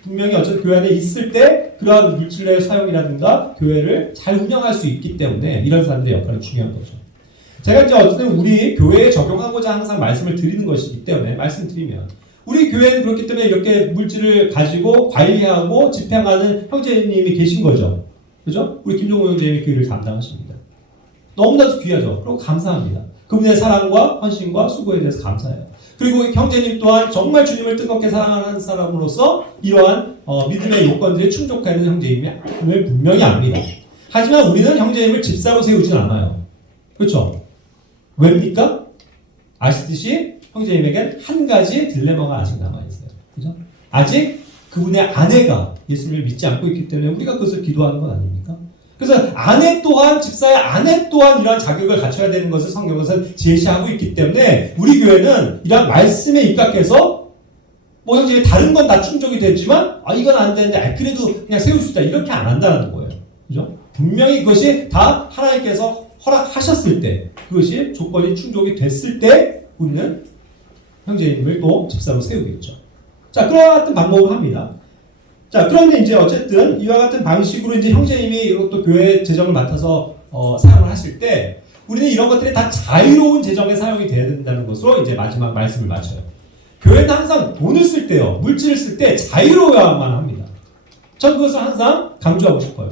분명히 어쨌든 교회 안에 있을 때 그러한 물질의 사용이라든가 교회를 잘 운영할 수 있기 때문에 이런 사람들의 역할은 중요한 거죠. 제가 이제 어쨌든 우리 교회에 적용하고자 항상 말씀을 드리는 것이기 때문에 말씀드리면 우리 교회는 그렇기 때문에 이렇게 물질을 가지고 관리하고 집행하는 형제님이 계신 거죠. 그죠? 우리 김종호 형제님이 그 일을 담당하십니다. 너무나도 귀하죠. 그리고 감사합니다. 그분의 사랑과 헌신과 수고에 대해서 감사해요. 그리고 형제님 또한 정말 주님을 뜨겁게 사랑하는 사람으로서 이러한 믿음의 요건들이 충족하는 형제님을 분명히 압니다. 하지만 우리는 형제님을 집사로 세우진 않아요. 그렇죠? 왜입니까? 아시듯이 형제님에겐 한 가지 딜레마가 아직 남아있어요. 그죠? 아직 그분의 아내가 예수님을 믿지 않고 있기 때문에 우리가 그것을 기도하는 건 아닙니까? 그래서 아내 또한 집사의 아내 또한 이러한 자격을 갖춰야 되는 것을 성경에서 제시하고 있기 때문에 우리 교회는 이러한 말씀에 입각해서 형제님 다른 건 다 충족이 됐지만 이건 안 되는데 그래도 그냥 세워주시다 이렇게 안 한다는 거예요. 그죠? 분명히 그것이 다 하나님께서 허락하셨을 때 그것이 조건이 충족이 됐을 때 우리는 형제님을 또 집사로 세우겠죠. 자, 그와 같은 방법을 합니다. 자, 그런데 이제 어쨌든 이와 같은 방식으로 이제 형제님이 또 교회 재정을 맡아서 사용을 하실 때 우리는 이런 것들이 다 자유로운 재정에 사용이 돼야 된다는 것으로 이제 마지막 말씀을 마쳐요. 교회는 항상 돈을 쓸 때요, 물질을 쓸 때 자유로워야만 합니다. 전 그것을 항상 강조하고 싶어요.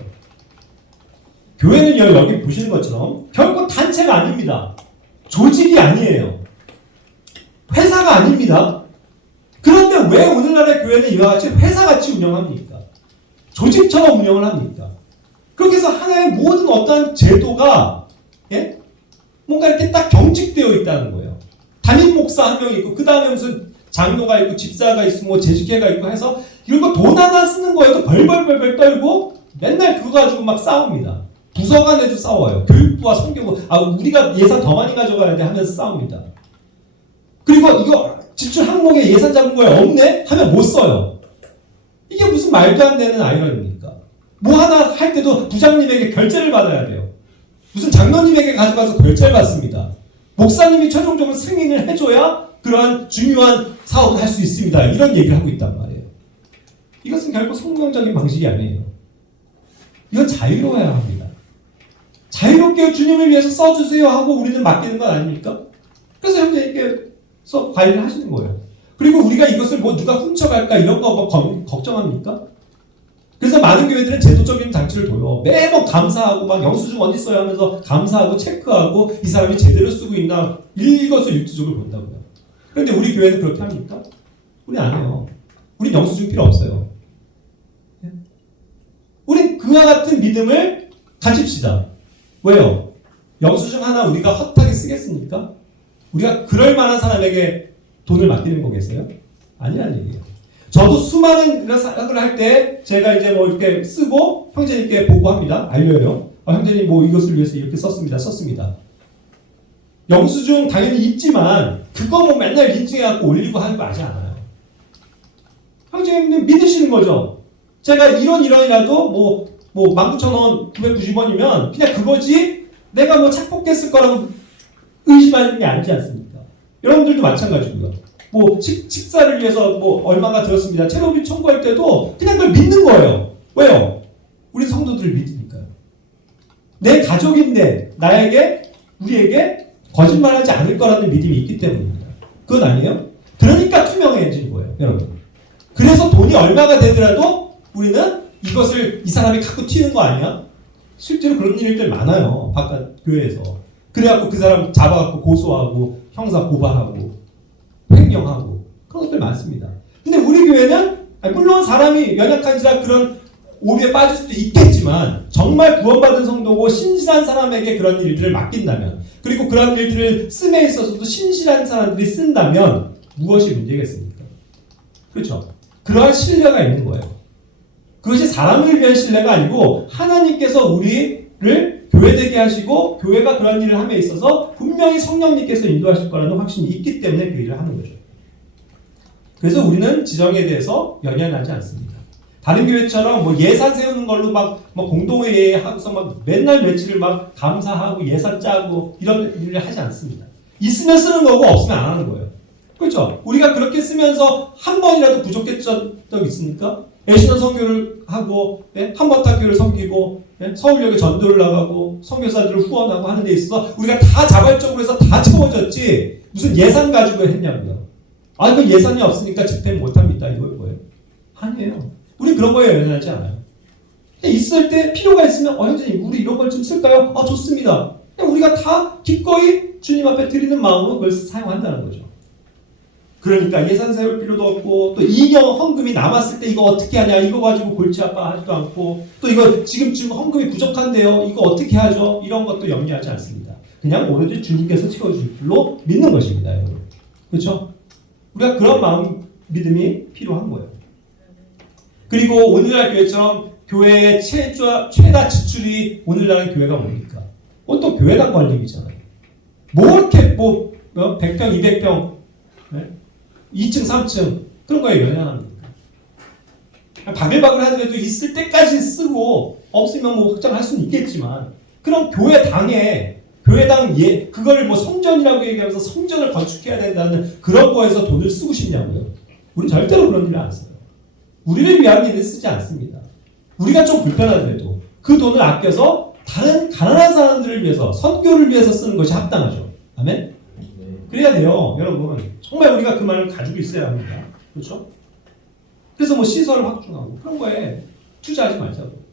교회는요, 여기 보시는 것처럼 결코 단체가 아닙니다. 조직이 아니에요. 회사가 아닙니다. 그런데 왜 오늘날의 교회는 이와 같이 회사같이 운영합니까? 조직처럼 운영을 합니까? 그렇게 해서 하나의 모든 어떤 제도가 예? 뭔가 이렇게 딱 경직되어 있다는 거예요. 담임 목사 한 명이 있고 그 다음에 무슨 장로가 있고 집사가 있고 뭐 재직회가 있고 해서 이런 거 돈 하나 쓰는 거에도 벌벌벌벌 떨고 맨날 그거 가지고 막 싸웁니다. 부서 간에도 싸워요. 교육부와 성교부 우리가 예산 더 많이 가져가야 돼 하면서 싸웁니다. 그리고 이거 지출 항목에 예산 잡은 거에 없네? 하면 못 써요. 이게 무슨 말도 안 되는 아이러니입니까? 뭐 하나 할 때도 부장님에게 결제를 받아야 돼요. 무슨 장로님에게 가져가서 결제를 받습니다. 목사님이 최종적으로 승인을 해줘야 그러한 중요한 사업을 할 수 있습니다. 이런 얘기를 하고 있단 말이에요. 이것은 결국 성경적인 방식이 아니에요. 이건 자유로워야 합니다. 자유롭게 주님을 위해서 써주세요 하고 우리는 맡기는 건 아닙니까? 그래서 형제님께서 관리를 하시는 거예요. 그리고 우리가 이것을 뭐 누가 훔쳐갈까 이런 거 뭐 걱정합니까? 그래서 많은 교회들은 제도적인 장치를 둬요. 매번 감사하고 막 영수증 어디 써야 하면서 감사하고 체크하고 이 사람이 제대로 쓰고 있나 일거수일투족을 본다고요. 그런데 우리 교회는 그렇게 합니까? 우리 안 해요. 우리 영수증 필요 없어요. 우리 그와 같은 믿음을 가집시다. 왜요? 영수증 하나 우리가 헛하게 쓰겠습니까? 우리가 그럴 만한 사람에게 돈을 맡기는 거겠어요? 아니라는 얘기예요. 저도 수많은 이런 생각을 할 때 제가 이제 뭐 이렇게 쓰고 형제님께 보고합니다. 알려요. 형제님 뭐 이것을 위해서 이렇게 썼습니다. 영수증 당연히 있지만 그거 뭐 맨날 인증해갖고 올리고 하는 거 아직 않아요. 형제님은 믿으시는 거죠. 제가 이런이라도 뭐 19,000원, 990원이면 그냥 그거지 내가 뭐 착복했을 거라고 의심하는 게 아니지 않습니까? 여러분들도 마찬가지고요. 뭐 식사를 위해서 뭐 얼마가 들었습니다. 체로비 청구할 때도 그냥 그걸 믿는 거예요. 왜요? 우리 성도들을 믿으니까요. 내 가족인데 우리에게 거짓말하지 않을 거라는 믿음이 있기 때문입니다. 그건 아니에요? 그러니까 투명해진 거예요, 여러분. 그래서 돈이 얼마가 되더라도 우리는 이것을 이 사람이 갖고 튀는 거 아니야? 실제로 그런 일들 많아요. 바깥 교회에서. 그래갖고 그 사람 잡아갖고 고소하고 형사 고발하고 횡령하고 그런 것들 많습니다. 근데 우리 교회는 물론 사람이 연약한지라 그런 오류에 빠질 수도 있겠지만 정말 구원받은 성도고 신실한 사람에게 그런 일들을 맡긴다면 그리고 그런 일들을 씀에 있어서도 신실한 사람들이 쓴다면 무엇이 문제겠습니까? 그렇죠? 그러한 신뢰가 있는 거예요. 그것이 사람을 위한 신뢰가 아니고 하나님께서 우리를 교회되게 하시고 교회가 그런 일을 함에 있어서 분명히 성령님께서 인도하실 거라는 확신이 있기 때문에 그 일을 하는 거죠. 그래서 우리는 지정에 대해서 연연하지 않습니다. 다른 교회처럼 뭐 예산 세우는 걸로 막 공동회의 하고서 막 맨날 며칠을 막 감사하고 예산 짜고 이런 일을 하지 않습니다. 있으면 쓰는 거고 없으면 안 하는 거예요. 그렇죠? 우리가 그렇게 쓰면서 한 번이라도 부족했던 적 있습니까? 애신원 선교를 하고 한번학교를 섬기고 서울역에 전도를 나가고 선교사들을 후원하고 하는 데 있어서 우리가 다 자발적으로 해서 다 채워졌지 무슨 예산 가지고 했냐고요. 그 예산이 없으니까 집회 못합니다. 이걸 거예요? 아니에요. 우리 그런 거에 연연하지 않아요. 있을 때 필요가 있으면 형제님 우리 이런 걸 좀 쓸까요? 좋습니다. 우리가 다 기꺼이 주님 앞에 드리는 마음으로 그걸 사용한다는 거죠. 그러니까 예산 세울 필요도 없고 또 2년 헌금이 남았을 때 이거 어떻게 하냐 이거 가지고 골치 아파하지도 않고 또 이거 지금 헌금이 부족한데요 이거 어떻게 하죠 이런 것도 염려하지 않습니다. 그냥 오로지 주님께서 채워줄 줄로 믿는 것입니다. 여러분. 그렇죠? 우리가 그런 마음 믿음이 필요한 거예요. 그리고 오늘날 교회처럼 교회의 최다 지출이 오늘날의 교회가 뭡니까? 그것도 교회당 관리이잖아요. 뭐 이렇게 100평 200평 2층, 3층 그런 거에 연연합니까? 바글바글 하더라도 있을 때까지 쓰고 없으면 뭐 확장할 수는 있겠지만 그런 교회당 그거를 뭐 성전이라고 얘기하면서 성전을 건축해야 된다는 그런 거에서 돈을 쓰고 싶냐고요. 우리는 절대로 그런 일을 안 써요. 우리를 위한 일을 쓰지 않습니다. 우리가 좀 불편하더라도 그 돈을 아껴서 다른 가난한 사람들을 위해서 선교를 위해서 쓰는 것이 합당하죠. 아멘? 그래야 돼요. 여러분 정말 우리가 그 말을 가지고 있어야 합니다. 그렇죠? 그래서 뭐 시설을 확충하고 그런 거에 투자하지 말자고.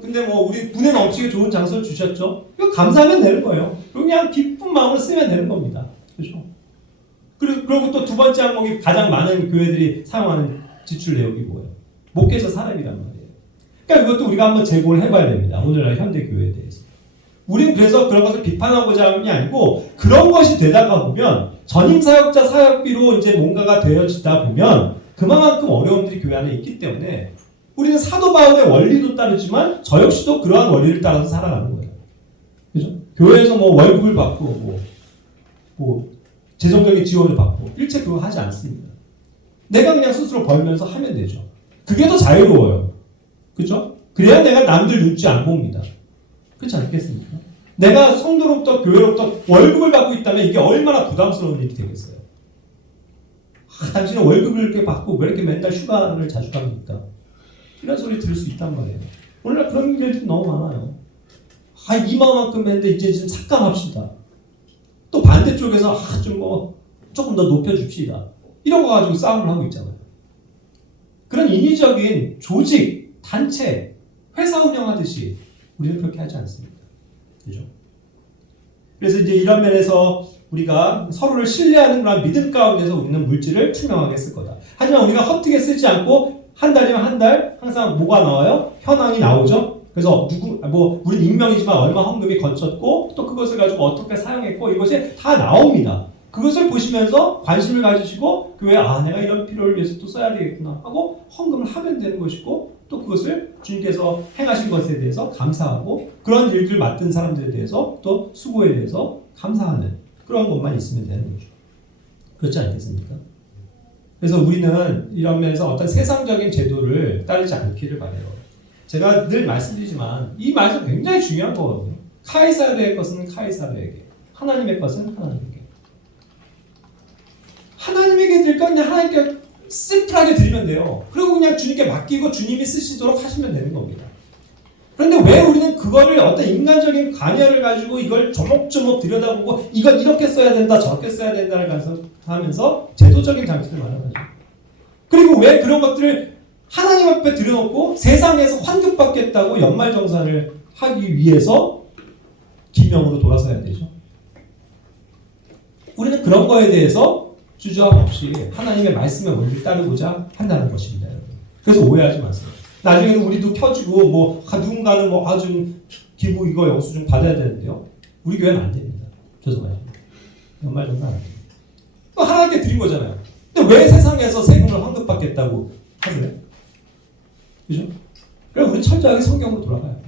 근데 뭐 우리 분에 넘치게 좋은 장소를 주셨죠? 이거 감사하면 되는 거예요. 그냥 기쁜 마음으로 쓰면 되는 겁니다. 그렇죠? 그리고 또 두 번째 항목이 가장 많은 교회들이 사용하는 지출 내역이 뭐예요? 목회자 사람이란 말이에요. 그러니까 이것도 우리가 한번 재고를 해봐야 됩니다. 오늘날 현대 교회에 대해서. 우리는 그래서 그런 것을 비판하고자 하는 게 아니고 그런 것이 되다가 보면 전임 사역자 사역비로 이제 뭔가가 되어지다 보면 그만큼 어려움들이 교회 안에 있기 때문에 우리는 사도 바울의 원리도 따르지만 저 역시도 그러한 원리를 따라서 살아가는 거예요. 그죠? 교회에서 뭐 월급을 받고 뭐 재정적인 지원을 받고 일체 그거 하지 않습니다. 내가 그냥 스스로 벌면서 하면 되죠. 그게 더 자유로워요. 그죠? 그래야 내가 남들 눈치 안 봅니다. 그렇지 않겠습니까? 내가 성도로부터 교회로부터 월급을 받고 있다면 이게 얼마나 부담스러운 일이 되겠어요. 당신은 월급을 이렇게 받고 왜 이렇게 맨날 휴가를 자주 갑니까? 이런 소리 들을 수 있단 말이에요. 오늘날 그런 일들이 너무 많아요. 이만큼 했는데 이제 좀 삭감합시다. 또 반대쪽에서 조금 더 높여줍시다. 이런 거 가지고 싸움을 하고 있잖아요. 그런 인위적인 조직, 단체, 회사 운영하듯이 우리는 그렇게 하지 않습니다. 그죠? 그래서 이제 이런 면에서 우리가 서로를 신뢰하는 그런 믿음 가운데서 우리는 물질을 투명하게 쓸 거다. 하지만 우리가 허투게 쓰지 않고 한 달이면 한 달 항상 뭐가 나와요? 현황이 나오죠. 그래서 우리 익명이지만 얼마 헌금이 거쳤고 또 그것을 가지고 어떻게 사용했고 이것이 다 나옵니다. 그것을 보시면서 관심을 가지시고 교회에 내가 이런 필요를 위해서 또 써야 되겠구나 하고 헌금을 하면 되는 것이고 또 그것을 주님께서 행하신 것에 대해서 감사하고 그런 일들 맡은 사람들에 대해서 또 수고에 대해서 감사하는 그런 것만 있으면 되는 거죠. 그렇지 않겠습니까? 그래서 우리는 이런 면에서 어떤 세상적인 제도를 따르지 않기를 바라요. 제가 늘 말씀드리지만 이 말씀 굉장히 중요한 거거든요. 카이사르의 것은 카이사르에게, 하나님의 것은 하나님에게. 하나님에게 드릴 건 그냥 하나님께 심플하게 드리면 돼요. 그리고 그냥 주님께 맡기고 주님이 쓰시도록 하시면 되는 겁니다. 그런데 왜 우리는 그거를 어떤 인간적인 관여를 가지고 이걸 조목조목 들여다보고 이건 이렇게 써야 된다 저렇게 써야 된다를 하면서 제도적인 장치를 말하는 거죠. 그리고 왜 그런 것들을 하나님 앞에 들여놓고 세상에서 환급받겠다고 연말정산을 하기 위해서 기명으로 돌아서야 되죠. 우리는 그런 거에 대해서 주저함 없이 하나님의 말씀의 원리를 따르고자 한다는 것입니다. 여러분. 그래서 오해하지 마세요. 나중에는 우리도 켜지고 누군가는 좀 기부 이거 영수증 받아야 되는데요. 우리 교회는 안 됩니다. 죄송합니다. 연말정산 안 됩니다. 하나님께 드린 거잖아요. 근데 왜 세상에서 세금을 환급받겠다고 하세요? 그죠? 그래서 우리 철저하게 성경으로 돌아가야 돼요.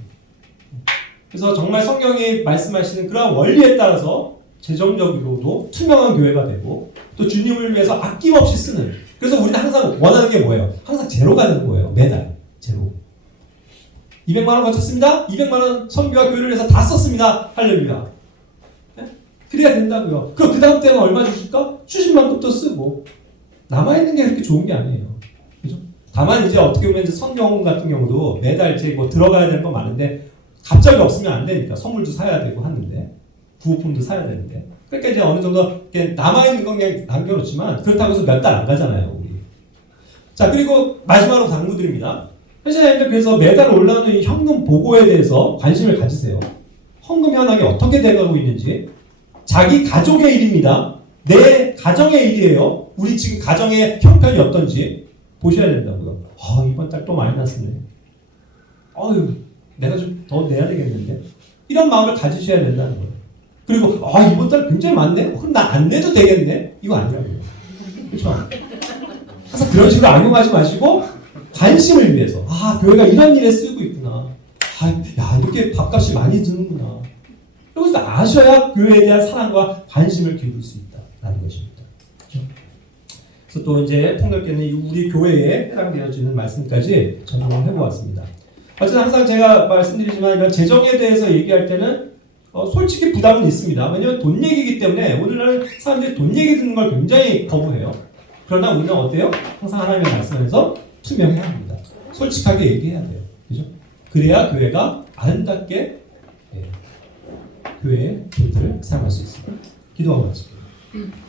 그래서 정말 성경이 말씀하시는 그러한 원리에 따라서 재정적으로도 투명한 교회가 되고 또 주님을 위해서 아낌없이 쓰는. 그래서 우리는 항상 원하는 게 뭐예요? 항상 제로가 되는 거예요. 매달 제로. 200만 원 거쳤습니다. 200만 원 선교와 교회를 위해서 다 썼습니다. 할렐루야. 네? 그래야 된다고요. 그럼 그 다음 때는 얼마 주실까? 주신 만큼 또 쓰고. 남아있는 게 그렇게 좋은 게 아니에요. 그죠? 다만 이제 어떻게 보면 이제 성경 같은 경우도 매달 이제 들어가야 될 거 많은데 갑자기 없으면 안 되니까 선물도 사야 되고 하는데 구호품도 사야 되는데 그러니까 이제 어느 정도 남아있는 건 그냥 남겨놓지만 그렇다고 해서 몇 달 안 가잖아요 우리. 자 그리고 마지막으로 당부드립니다. 현실자님들 그래서 매달 올라오는 이 현금 보고에 대해서 관심을 가지세요. 헌금 현황이 어떻게 돼가고 있는지 자기 가족의 일입니다. 내 가정의 일이에요. 우리 지금 가정의 형편이 어떤지 보셔야 된다고요. 이번 달 또 많이 났네. 내가 좀 더 내야 되겠는데. 이런 마음을 가지셔야 된다는 거예요. 그리고 이번 달 굉장히 많네? 그럼 나 안 내도 되겠네? 이거 아니라고요. 그렇죠? 항상 그런 식으로 악용하지 마시고 관심을 위해서 교회가 이런 일에 쓰고 있구나. 이렇게 밥값이 많이 드는구나. 이것을 아셔야 교회에 대한 사랑과 관심을 기울일 수 있다라는 것입니다. 그렇죠? 그래서 또 이제 폭넓게는 우리 교회에 해당되어지는 말씀까지 전망을 해보았습니다. 어쨌든 항상 제가 말씀드리지만 이런 재정에 대해서 얘기할 때는 솔직히 부담은 있습니다. 왜냐하면 돈 얘기이기 때문에 오늘날은 사람들이 돈 얘기 듣는 걸 굉장히 거부해요. 그러나 우리는 어때요? 항상 하나님의 말씀에서 투명해야 합니다. 솔직하게 얘기해야 돼요. 그죠? 그래야 교회가 아름답게 교회의 돈들을 사용할 수 있습니다. 기도하고 마칠게요.